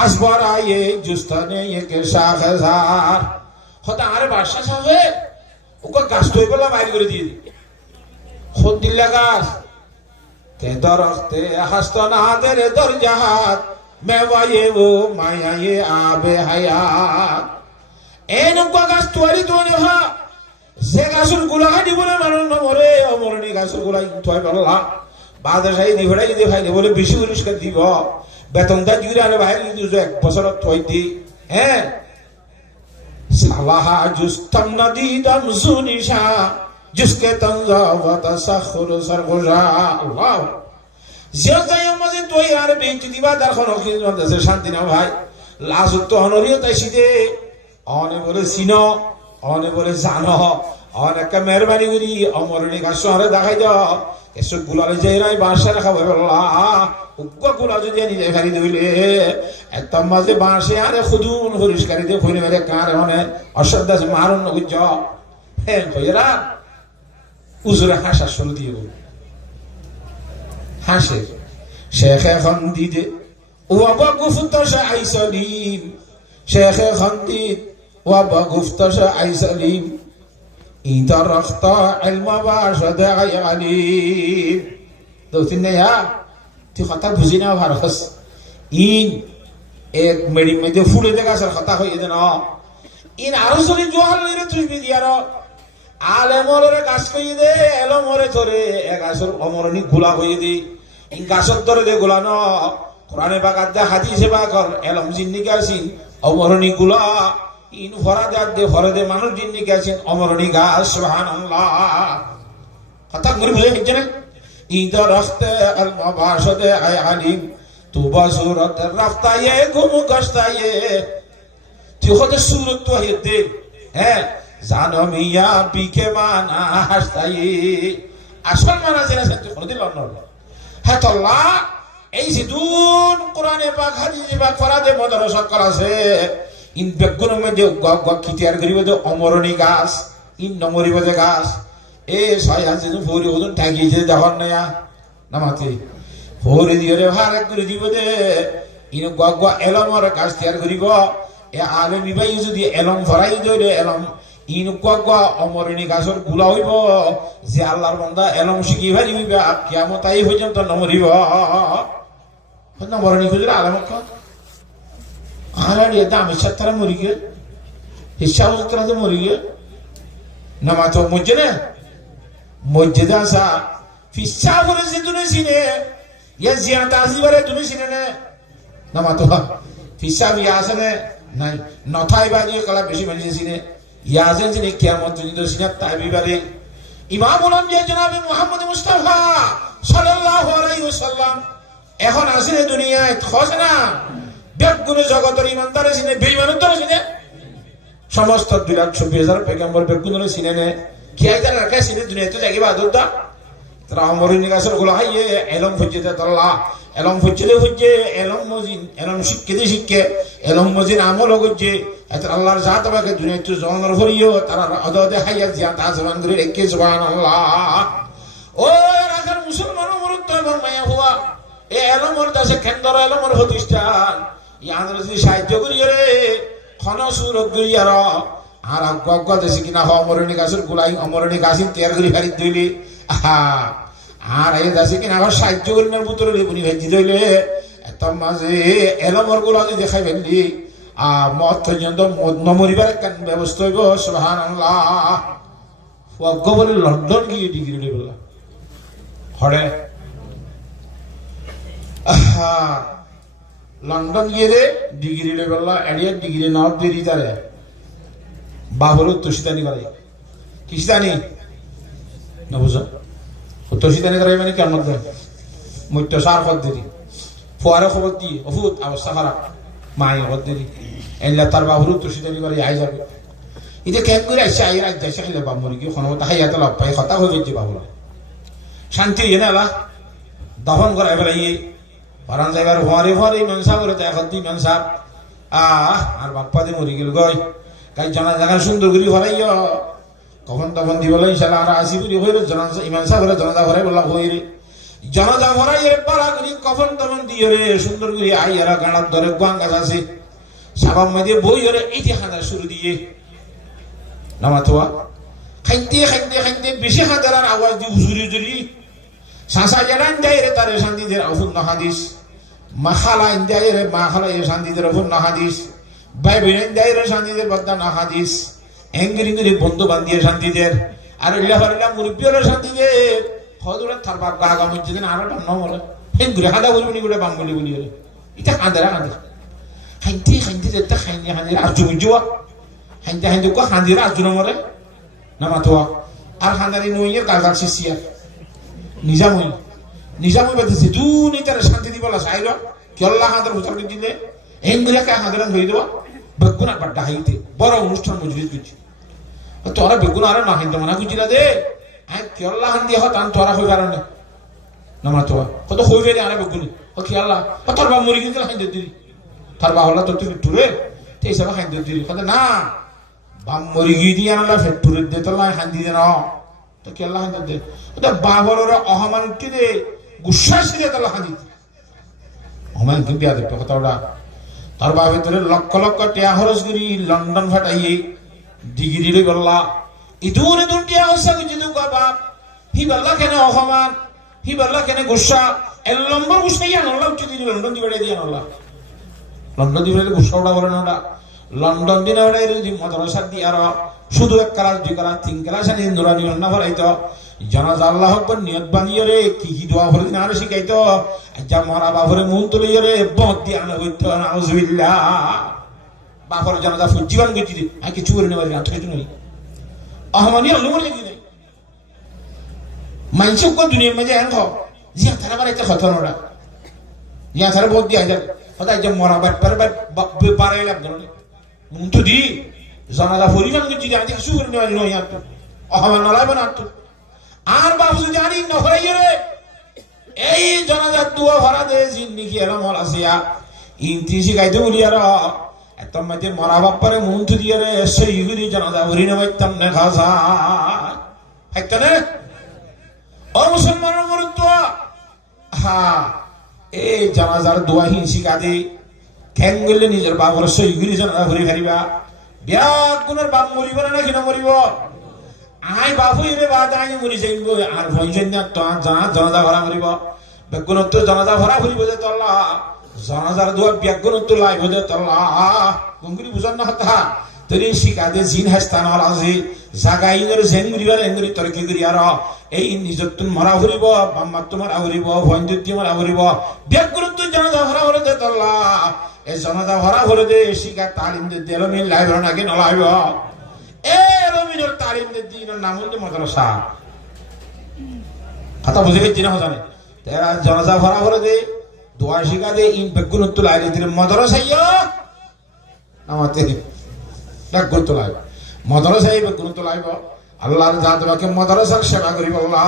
আসবার আয়ে জুস্তানে কে শাহজার হতা আরে বাদশা সাহেব ওকে গাছ তৈ বলা বাইর করে দিয়ে খোদ দিল্লা গাছ তে দরখতে হাসতনা দের দরজাহাত মেওয়ায়ে ও মায়ায়ে আবে হায়াত এন গাছ তোয়ারি তো নেহা সে গাছের গুলা দিব না মানুষ না মরে অমরণী গাছের গুলা তোয় বললা বাদশাহী নিভড়াই যদি ভাই বলে বেশি পরিষ্কার দিব বেতনটা দিলে আরে ভাই যদি 1 বছর তোয় দি হ্যাঁ সালাহা জুস্তম নদীদম সুনিশা जिसके तंजावत सखर सरगोजा আল্লাহ জিয়াতায় মাঝে তো আর বেঁচে দিবা দরখান খিদমত আছে শান্তি না ভাই লাজ তো অনরিও তাইছি দে অনে বলে সিনো অনে বলে জানো অনেক মেহরবানি করি অমরণী গাছ শহরে দেখাই দাও এসব গুলারে যাই রাই বাসা রাখা ভাই আল্লাহ উগ্র গুলা যদি আনি যাই খালি দিলে একটা মাঝে বাসে আরে খুদুন পরিষ্কারি দিয়ে ফোনে মেরে কারে অনে অশ্রদ্ধা মারুন গুজ হ্যাঁ কইরা উজুরে হাসা শুরু দিয়ে বল হাসে শেখ এখন দিদে ওয়াবা গুফতাশা আইসালিম শেখ এখন দিদ ওয়াবা গুফতাশা আইসালিম ইদা রাখতা ইলমা বাশাদা আলিম দোতিন না তুই কথা বুঝি না ভারস ইন এক মেডি মেদে ফুলে দেখা স্যার কথা হই দেন ইন আরো সরি জোহাল লইরে তুই দিয়ার আলে মরে গাছ কই দে এলো মরে ধরে এক গাছের অমরণী গুলা হই দি ইন গাছের ধরে দে গুলা ন কোরআনে বাগাত দে হাদিসে বাকর এলম জিন্নি গাছিন অমরণী গুলা ইন ফরা দে মানুষ জিন্নি গাছিন অমরণী গাছ সুবহানাল্লাহ কথা করে বুঝে হচ্ছে না ইদা রাখতে আল মাবাশদে আই আলিম তুবা সুরত রাফতায়ে গুম গস্তায়ে তুই হতে সুরত তো হেতে হ্যাঁ জানো মিয়া বিকে মানা হাসতাই আসল মানা জেনে তুই কোনদিন লড় হ্যাঁ তোল্লা এই যে দুন কোরআনে পাক হাদিসে পাক ফরাদে মাদ্রাসা করাছে ইন বেগুনের মধ্যে খিতিয়ার করিব যে অমরণী গাছ ইন নমরিব যে গাছ এ ছয় হাজার ভরি ওজন ঠাকিয়েছে যখন নয়া নামাতে ভরি দিয়ে ভাড়া করে দিব দে ইন গুয়া এলমর গাছ তৈয়ার করিব এ আলমী ভাই যদি এলম ভরাই দিয়ে এলম ইন গুয়া অমরণী গাছের গুলা হইব যে আল্লাহর বান্দা এলম শিখি ভারি হইবে কিয়ামত আই পর্যন্ত নমরিব নমরণী খুঁজলে আলামত আর দামের সাথে তারা মরি গে হিসাব তারা তো মরি গে নামা তো মসজিদে মসজিদে আসা ফিসা করে যে তুমি চিনে ইয়া জিয়াতা আসিবারে তুমি চিনে নে নামা তো ফিসা বিয়া আছে নে নাই নথাই বাজি কলা বেশি মানুষ চিনে ইয়া আছেন চিনে কিয়ামত যদি চিনে তাই বিবারে ইমামুল আম্বিয়া জনাবে মুহাম্মদ মুস্তাফা সাল্লাল্লাহু আলাইহি ওয়াসাল্লাম এখন আসলে দুনিয়ায় খোঁজে না বেগুন জগতের ইমানদারে চিনে বেঈমানের দ্বারা চিনে সমস্ত 2,20,000 পেগম্বর বেগুনের চিনে নে কি আইদার রাখা চিনে দুনিয়াতে জাগিবা আদরদা তারা অমরিনী গাছের গুলো হাইয়ে এলম ফুজিতে তাল্লাহ এলম ফুজিলে ফুজে এলম মজিন এলম শিক্ষে এলম মজিন আমল হচ্ছে এত আল্লাহর জাত আমাকে দুনিয়াতে জনর ভরিও তারা অদদে হাইয়া জিয়া তা জবান করে রেখে সুবহানাল্লাহ ও রাখার মুসলমান মরুত এবং মায়া হুয়া এ এলমর দাসে কেন্দ্র এলমর প্রতিষ্ঠান ইয়াদের যদি সাহায্য করি রে খন সুরত করি আর আগুয়া দেশে কিনা অমরণী গাছের গোলাই অমরণী গাছের তৈয়ার করি ফারি দিলি আর এই দাসে কিনা আবার সাহায্য করিনার বুতরে বুনি ভেজি দিলে এত মাঝে এলমর গুলা যদি দেখাই ফেললি মত পর্যন্ত নমরিবার একটা ব্যবস্থা হইব সুবহানাল্লাহ অজ্ঞ বলে লন্ডন গিয়ে ডিগ্রি লই বললা হরে লন্ডন গিয়ে রে ডিগ্রি লই বললা এডিয়া ডিগ্রি নাও দেরি তারে বাবর তুষিতানি করে কিসিতানি না বুঝো তুষিতানি করে মানে কেমন করে মধ্য সার পদ্ধতি ফুয়ারে খবর দিয়ে অভূত অবস্থা খারাপ মাই পদ্ধতি এনলা তার বাবর তুষিতানি করে আই যাবে এটা কেন করে আইসা আই রাজ্য আসা খেলে বাবরি কি কোনো মতো হাইয়াতে লাভ পাই কথা হয়ে গেছে বাবুরা শান্তি এনে আলা দফন করে এবার ইয়ে পারান যাইবার ভরে মানসা করে এখন তুই মানসা আর বাপ্পা দিয়ে মরি গেল গই তাই জানা জায়গা সুন্দর করি ভরাইয় কখন তখন দিব ইনশাল্লাহ আর আসি করি হইল জানাজা ইমান সাহেব জানাজা ভরাই বললাম হই রে জানাজা ভরাই পাড়া করি কখন তখন দিয়ে রে সুন্দর করি আই আর গাড়ার ধরে গোয়াং গাছ আছে সাবাম মধ্যে বই রে এইটি হাঁদার শুরু দিয়ে নামাতোয়া খাইতে বেশি হাঁদার আওয়াজ দিয়ে উজুরি সাসা জানান যায় রে তারে শান্তিদের অপূর্ণ হাদিস মাখালা ইন্দায় রে মাখালা এ শান্তিদের অপূর্ণ হাদিস ভাই বোন দায়ের শান্তিদের বদ্দা না হাদিস এঙ্গিরি বন্ধু বান্ধিয়ে শান্তিদের আর ইল্লাহারিল্লাহ মুরব্বিয়র শান্তিদের হজরত থারবা গাগা মসজিদে আর বান্ন বলে হেঙ্গুরে হাদা বলবনি গুড়ে বাঙ্গলি বলি বলে এটা হাঁদারা হাঁদি যেতে হাঁদির আর জুয়া হাঁদি কো হাঁদির আর জুনো মরে নামাতোয়া আর হাঁদারি নইয়ের গালগাল শিশিয়ার নিজামই বাদিছে দুনি তার শান্তি দিবলা চাইল কেল্লা হাঁদার উত্তর দিলে এঙ্গুলাকে হাঁদারান হয়ে দেওয়া বেগুন একবার ডাহাইতে বড় অনুষ্ঠান মজলিস করছি তোরা বেগুন আরো না হাইতে মানা বুঝিলা দে কেল্লা হান দিয়ে হতান তোরা হয়ে পারে না তোয়া কত হইবে রে আরে বেগুনি ও খেয়াল্লা তোর বা মরি কিন্তু হাইতে দিলি তার বা হল্লা তোর তুই টুরে তো হিসাবে হাইতে দিলি কথা না বাম মরি গিয়ে দিয়ে আনলা ফের টুরে দে তোর হান্দি দে না তো কেল্লা হাইতে দে ওটা বাবর অহমান উঠি দে গুসা সিরে তোর হান্দি অহমান কিন্তু বিয়া দেখতে কথা ওটা তার বাপের ধরে লক্ষ টিয়া খরচ করি লন্ডন ফাটাইয়ে ডিগ্রি লই বললা ইদুন টিয়া হসা গুজি দু বাপ হি বললা কেন অহমান হি বললা কেন গুসা এল নম্বর গুসা ইয়া নল্লা উঠে দিল লন্ডন দিবাড়ে দিয়া নল্লা লন্ডন দিবাড়ে গুসা ওটা বলে না লন্ডন দিনে ওটা যদি মাদ্রাসা দিয়ে আর শুধু এক ক্লাস 2 ক্লাস 3 ক্লাস আনি নুরানি রান্না ভরাইতো জানাজা আল্লাহ আকবার নিয়ত বানিয়ে রে কি দোয়া করে দিন আর শিখাইতো যা মরা বাপরে মুন তুলে রে বদ দিয়ে আনা হইতো নাউজুবিল্লাহ বাপরে জানাজা ফুজিবান গেছি রে আর কিছু করে নেবার না কিছু নাই আহমানি আল্লাহ বলে দিই নাই মানসিক কোন দুনিয়ার মধ্যে আনখো জিয়া তারা বাড়াইতে খতনরা ইয়া তারা বদ দিয়ে আইতা কথা যে মরা বাপরে বাড়াই লাভ ধরে মুন তো দি জানাজা ফুরিবান গেছি আর কিছু করে নেবার নয় আর আহমান নলাই বানা তো আর বাবু জানি নহরাইয়ে রে এই জানাজার দুয়া ভরা দে জিন্দিগি এরম হল আসিয়া ইনতি শিখাইতে বলি আর তোমাদের মরা বাপ্পারে মন্ত্র দিয়ে রে সেইগুলি জানাজা ভরি না বাইতাম না খাজা একখানে ও মুসলমানের গুরুত্ব হ্যাঁ এই জানাজার দোয়া হিংসি কাঁদে খ্যাং গেলে নিজের বাবার সেইগুলি জানাজা ভরি ফেরিবা ব্যাগ গুণের বাপ মরিব না কিনা মরিব আই বাবু এরে বাদ আই মরি যাইব আর ভয়জন না তো জানাজা ভরা মরিব বেগুনত জানাজা ভরা ভরিব যে তল্লা জানাজার দোয়া বেগুনত লাইব যে তল্লা গঙ্গুরি বুঝান না হতা তরি শিকাদে জিন হাস্তান হল আছে জাগাইনের জেঙ্গুরিবার এঙ্গুরি তরকি করি আর এই নিজতুন মরা ভরিব বাম্মা তোমার আউরিব ভয়ঞ্জতি মারা ভরিব বেগুনত জানাজা ভরা ভরে যে তল্লা এই জানাজা ভরা ভরে দে শিকা তালিম দে দেলমিন লাইব নাকি নলাইব এ রমিনের তালিম দে দিনের নাম হল মাদ্রাসা কথা বুঝে গেছি না জানে তেরা জানাজা ভরা ভরে দে দোয়া শিখা দে ইন বেগুনত লাইলে দিলে মাদ্রাসাইয়া নামাতে বেগুনত লাইব মাদ্রাসাই বেগুনত লাইব আল্লাহর জাত বাকে মাদ্রাসার সেবা করিব আল্লাহ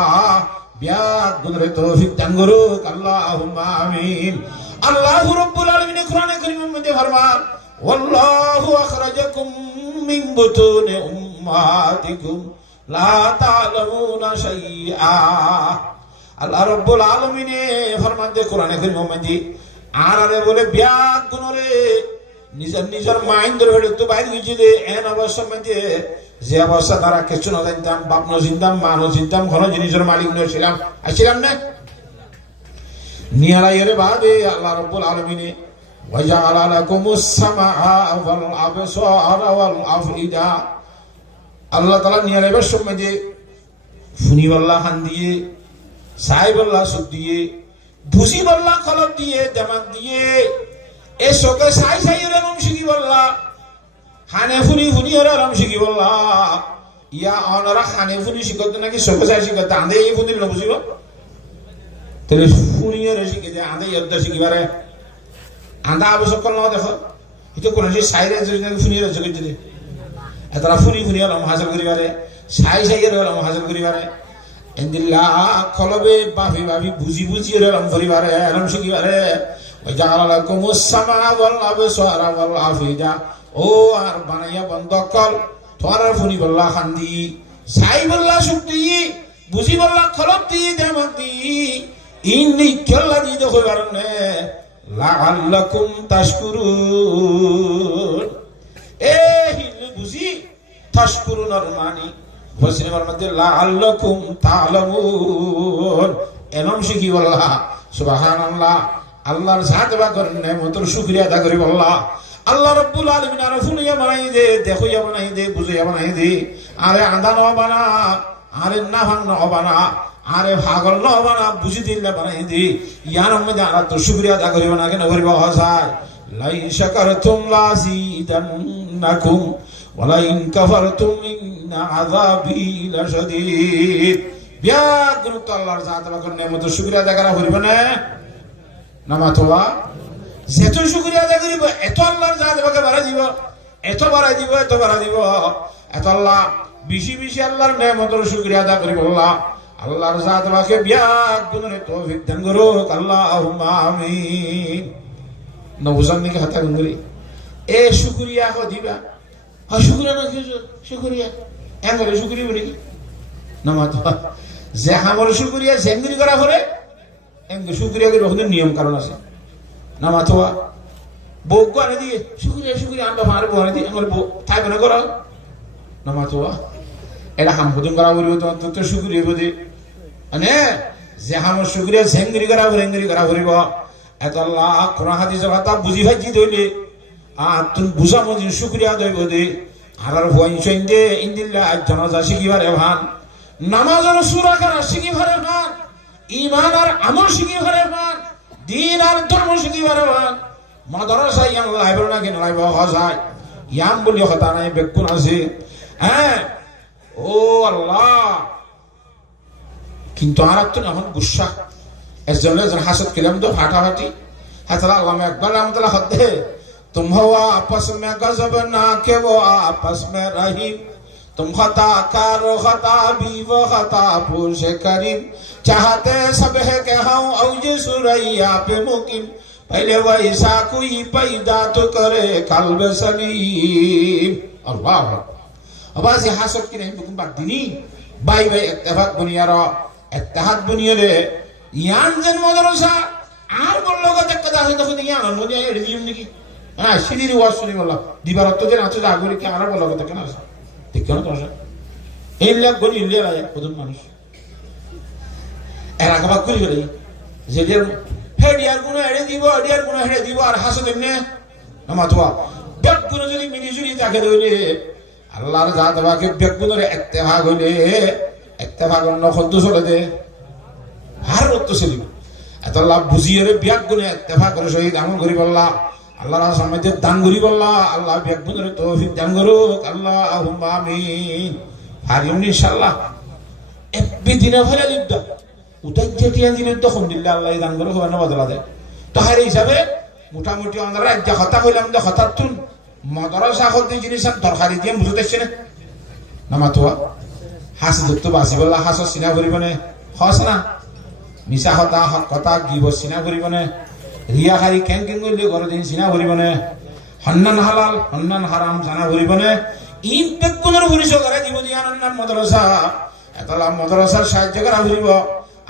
বেগুনের তৌফিক দান করুক আল্লাহুম্মা আমিন আল্লাহু রাব্বুল আলামিন কোরআনে কারীমের মধ্যে ফরমান ওয়াল্লাহু আখরাজাকুম মিন বুতুনি উম্মাতিকুম লা তা'লামুনা শাইআ আল্লাহ রাব্বুল আলামিন ফরমান দে কোরআনে কারীমের মধ্যে আর আরে বলে ব্যাগ গুনরে নিজের মাইন্ডের ভেতর তো বাইরে গিয়ে দে এন অবস্থা মধ্যে যে অবস্থা তারা কিছু না জানতাম বাপ না চিনতাম মা না চিনতাম কোন জিনিসের মালিক নছিলাম আসছিলাম না নিয়ালাইরে বাদে আল্লাহ রাব্বুল আলামিন ওয়াজআলা লাকুমুস সামাআ ওয়াল আবসারা ওয়াল আফইদা আল্লাহ তাআলা নিয়ালাইবার সময় যে ফুনিবাল্লাহ হান দিয়ে সাইবাল্লাহ সুদ দিয়ে বুঝিবাল্লাহ কলব দিয়ে দিমাগ দিয়ে এ সোকে সাই সাইয়ের নাম শিখি বললা হানে ফুনি ফুনি এর নাম শিখি বললা ইয়া অনরা হানে ফুনি শিখতে নাকি সোকে সাই শিখতে আন্দে এই ফুনি না বুঝিব তাহলে ফুনি এর শিখে যে আন্দে এর শিখিবারে আন্দা আবশ্যক না দেখো এটা কোন যে সাইরে যদি নাকি ফুনি এর শিখে দিলে এতরা ফুনি ফুনি এর নাম হাসিল করিবারে সাই সাইয়ের নাম হাসিল করিবারে ইনদিল্লা কলবে বাফি বাফি বুঝি বুঝি এর নাম করিবারে নাম শিখিবারে وجعل لكم السمع والابصار والافئده ও আর বানাইয়া বন্ধ কর তোর ফুনি বল্লা খান্দি সাই বল্লা শুক্তি বুঝি বল্লা খলপ দি দেমতি ইন্নি কেল্লা দি দেখো বারনে লাআল্লাকুম তাশকুরুন এ হিল বুঝি তাশকুরুন আর মানি বসিনের মধ্যে লাআল্লাকুম তা'লামুন এনম শিখি বল্লা সুবহানাল্লাহ আল্লাহর জাত বা করেন নেমতের শুকরিয়া আদা করি আল্লাহ আল্লাহ রাব্বুল আলামিন আর ফুনিয়া বানাই দে দেখইয়া বানাই দে বুঝিয়া বানাই দে আরে আন্দা ন বানা আরে না ভাঙ ন বানা আরে পাগল ন বানা বুঝি দিলে বানাই দে ইয়ার মধ্যে আর তো শুকরিয়া আদা করিব না কেন করিব হাসায় লাই শাকারতুম লাযিদান্নাকুম ওয়ালা ইন কাফারতুম ইন্না আযাবি লাশাদীদ বিয়াগ্রত আল্লাহর জাত বা করেন নেমতের শুকরিয়া আদা করা করিব না নামাতোয়া যেত শুকরিয়া আদায় করিব এত আল্লাহর জাত বাকে বাড়াই দিব এত বাড়াই দিব এত বাড়াই দিব এত আল্লাহ বেশি বেশি আল্লাহর নেমতের শুকরিয়া আদায় করিব আল্লাহ আল্লাহর জাত বাকে বিয়াগ গুণের তৌফিক দান করুক আল্লাহুম্মা আমিন নবুজান নাকি হাতা গুঙ্গুরি এ শুকরিয়া হো দিবা হ্যাঁ শুকরিয়া না কি শুকরিয়া এঙ্গরে শুকরিয়া বলি নামাতোয়া যে আমার শুকরিয়া জেঙ্গুরি করা পরে এঙ্গে শুকরিয়া করে ওখানে নিয়ম কারণ আছে নামাতোয়া বউকে আনে দিয়ে শুকরিয়া শুকরিয়া আনবা মার বউ আনে দিয়ে আমার বউ থাকবে না করা নামাতোয়া এটা হাম হুদুম করা বলিব তোমার তো শুকরিয়া বোধে মানে যে আমার শুকরিয়া জেঙ্গুরি করা এঙ্গুরি করা বলিব এত আল্লাহ কোরআন হাদিসের কথা বুঝি ভাজি দইলে আর তুমি বুঝা মজি শুকরিয়া দইব দে আর ভয় চইন দে ইনদিল্লাহ জানাজা শিখিবারে ভান নামাজের সূরা কারা শিখিবারে ভান ঈমান আর আমল শিখিবারে ভান দিন আর ধর্ম শিখিবারে ভান মাদ্রাসা ইয়ান লাইব না কেন লাইব হাজায় ইয়াম বলি কথা নাই বেকুন আছে হ্যাঁ ও আল্লাহ কিন্তু আর তো এখন গুসা একজন হাসত কিলাম তো ফাটাফাটি হাতলা আল্লাহ একবার রাহমাতুল্লাহ হতে तुम हो आपस में गजब ना के वो आपस में रहीम तुम खता कारो खता भी वो खता पूछ करीम चाहते सब है के हम औज सुरैया पे मुकीम पहले वैसा कोई पैदा तो करे कल्ब सलीम। अल्लाह आवाज हासत की नहीं बुकुम बात दिनी बाई बाई इत्तेफाक बुनियारा इत्तेहाद बुनियारे यान जन मदरसा आर बोललो का तक कदा से खुद यान मुझे ये रिव्यू नहीं की हां शिरी वाज सुनी वाला दीवार तो जे नाचो जागुरी के आर बोललो का तक ना ठीक है ना तो इन लोग बोली ले रहा है खुद मानुष এরা কবা করি বলে যে হেডিয়ার গুণ হেডে দিব হেডিয়ার গুণ হেডে দিব আর হাসো দেনে নামাতোয়া বেক গুণ যদি মিলি জুলি তাকে দইলে আল্লাহর জাত বাকে বেক গুণের ইত্তেফাক হইলে ইত্তেফাক অন্য খদ্দ চলে দে আর রত চলিব এত লাভ বুঝিয়ে বেক গুণে ইত্তেফাক করে শহীদ আমল করি বললা আল্লাহর সামনে দান করি বললা আল্লাহ বেক গুণের তৌফিক দান করুক আল্লাহুম্মা আমিন হারিম ইনশাআল্লাহ এবি দিনে ভরে লিখদ উঠাই যেটিয়া দিলে তো আলহামদুলিল্লাহ আল্লাহ দান করে হবে না বদলা দেয় তো হারে হিসাবে মোটামুটি আমরা এক কথা কইলাম যে হঠাৎ তুন মাদ্রাসা হতে জিনিস দরকারি দিয়ে বুঝতে আসছে না নামাতোয়া হাস যুক্ত বাসি বললা হাস সিনা করিবনে হস না মিছা কথা হক কথা গিব সিনা করিবনে রিয়া হারি কেন কেন করলে ঘর দিন সিনা করিবনে হন্নান হালাল হন্নান হারাম জানা করিবনে ইন বেগুনের পরিচয় করে দিব দিয়া নাম মাদ্রাসা এতলা মাদ্রাসার সাহায্য করা হইব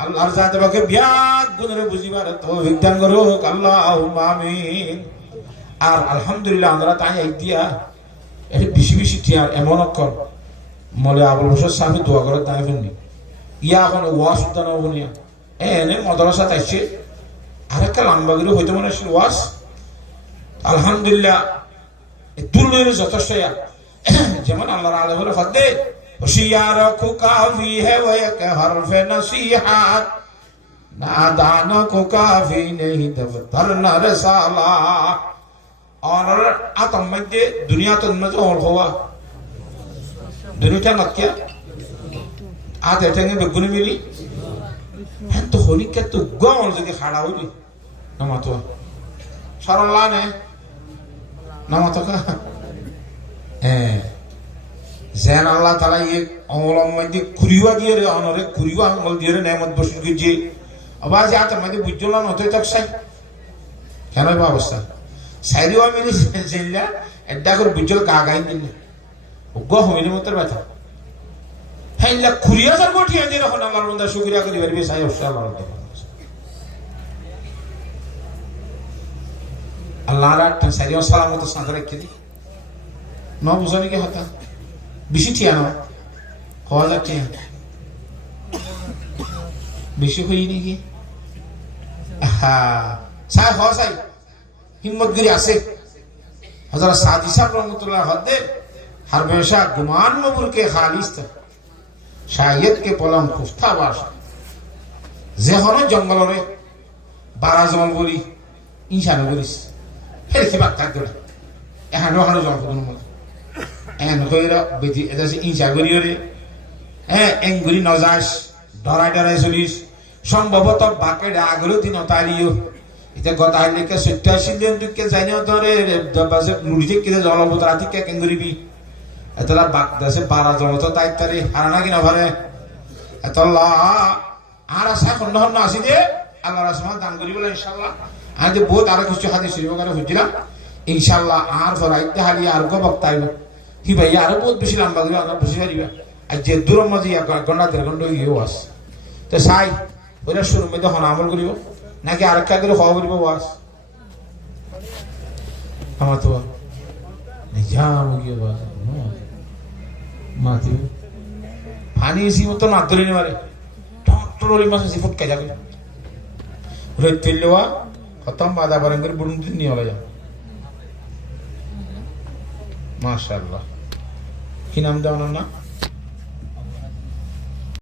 আল্লাহর জাতে বাকে বিয়াক গুণরে বুঝিবার তৌফিক দান করুক আল্লাহুম্মা আমিন। আর আলহামদুলিল্লাহ আমরা তাই এক দিয়া এটা বেশি বেশি টিয়ার এমন অক্ষর মলে আবুল হোসেন সাহেব দোয়া করে তাই ফেলনি ইয়া এখন ওয়াশ উদ্যান হবনিয়া এনে মাদ্রাসা তাইছে আরেকটা লম্বা করে হইতে মনে ছিল ওয়াশ আলহামদুলিল্লাহ দুর্লভের যথেষ্ট যেমন আল্লাহর আলমের ফদে होशियार को काफी है वो एक हर्फ नसीहत नादाना को काफी नहीं दफ्तर न रसाला और आतम में दुनिया तो में तो और हुआ दुनिया मत क्या आते थे बेगुनी मिली है तो होली के तो गांव से खड़ा हुई नमातो सरला ने नमातो का যেন আল্লাহ তাআলা এই আমলের মধ্যে কুরিওয়া দিয়ে রে অনরে কুরিওয়া আমল দিয়ে রে নেমত বসুন কি যে আবাজ আতে মধ্যে বুঝলা না হতে তকসাই কেন এই অবস্থা সাইরিওয়া মিলি জিল্লা এডা করে বুঝল গাগাই দিলে ওগো হইনি মতর ব্যথা হাইলা কুরিয়া সর কোঠিয়া দিয়ে রাখো আল্লাহর বান্দা শুকরিয়া করি পারবে সাই আল্লাহ আল্লাহ রাত সাইরিওয়া সালামত সাদা রেখে দি ন বুঝানি কি হতা বেশি ঠিয়া না হওয়া যাচ্ছে বেশি হই নাকি সাই হওয়া সাই হিম্মতগিরি আছে হযরত সাদি সাহেব রহমতুল্লাহ হদ্দে हर हमेशा गुमान मबूर के खालिस था शायद के पलम कुफ्ता बास जेहनो जंगल रे 12 जमल बोली इंसान बोलिस फिर की बात कर दो एहानो हानो जंगल कोन मत एन होइरा बेटी एदासे इंसा गरियो रे एंगुरी नजास डरा डरा चलिस সম্ভবত বাকে আগলো দিন তারিও এটা কথা হইলে কে 87 দিন তুই কে জানি ধরে বাসে লুড়ি থেকে জলবত রাতি কে কেঙ্গুরিবি এতলা বাক দাসে 12 জল তো তাই তারি হারানা কি না পারে এতলা আর আশা কোন না আসি দে আল্লাহ রাসূল দান করি বলে ইনশাআল্লাহ আজ বহুত আর কিছু হাদিস শরীফ করে বুঝলাম ইনশাআল্লাহ আর ফরাইতে হালি আর গো বক্তাইব কি ভাই আর বহুত বেশি লম্বা করে আমরা বুঝি পারিবা আজ যে দূর মজি গন্ডা দের গন্ড ইয়ে ওয়াস তো সাই ওরা শুরু মধ্যে হন আমল করিব নাকি আরেকটা করে খাওয়া করিব ওয়াস আমার তো নিজাম গিয়ে ওয়াস মাতি পানি সি মতো না ধরে নিবারে ডক্টর ওলি মাসে সিফট কাজা করে রে তেলওয়া খতম বাদা বারঙ্গের বুড়ুন দিন নিয়ে হলো যা মাশাআল্লাহ কি নাম দাও না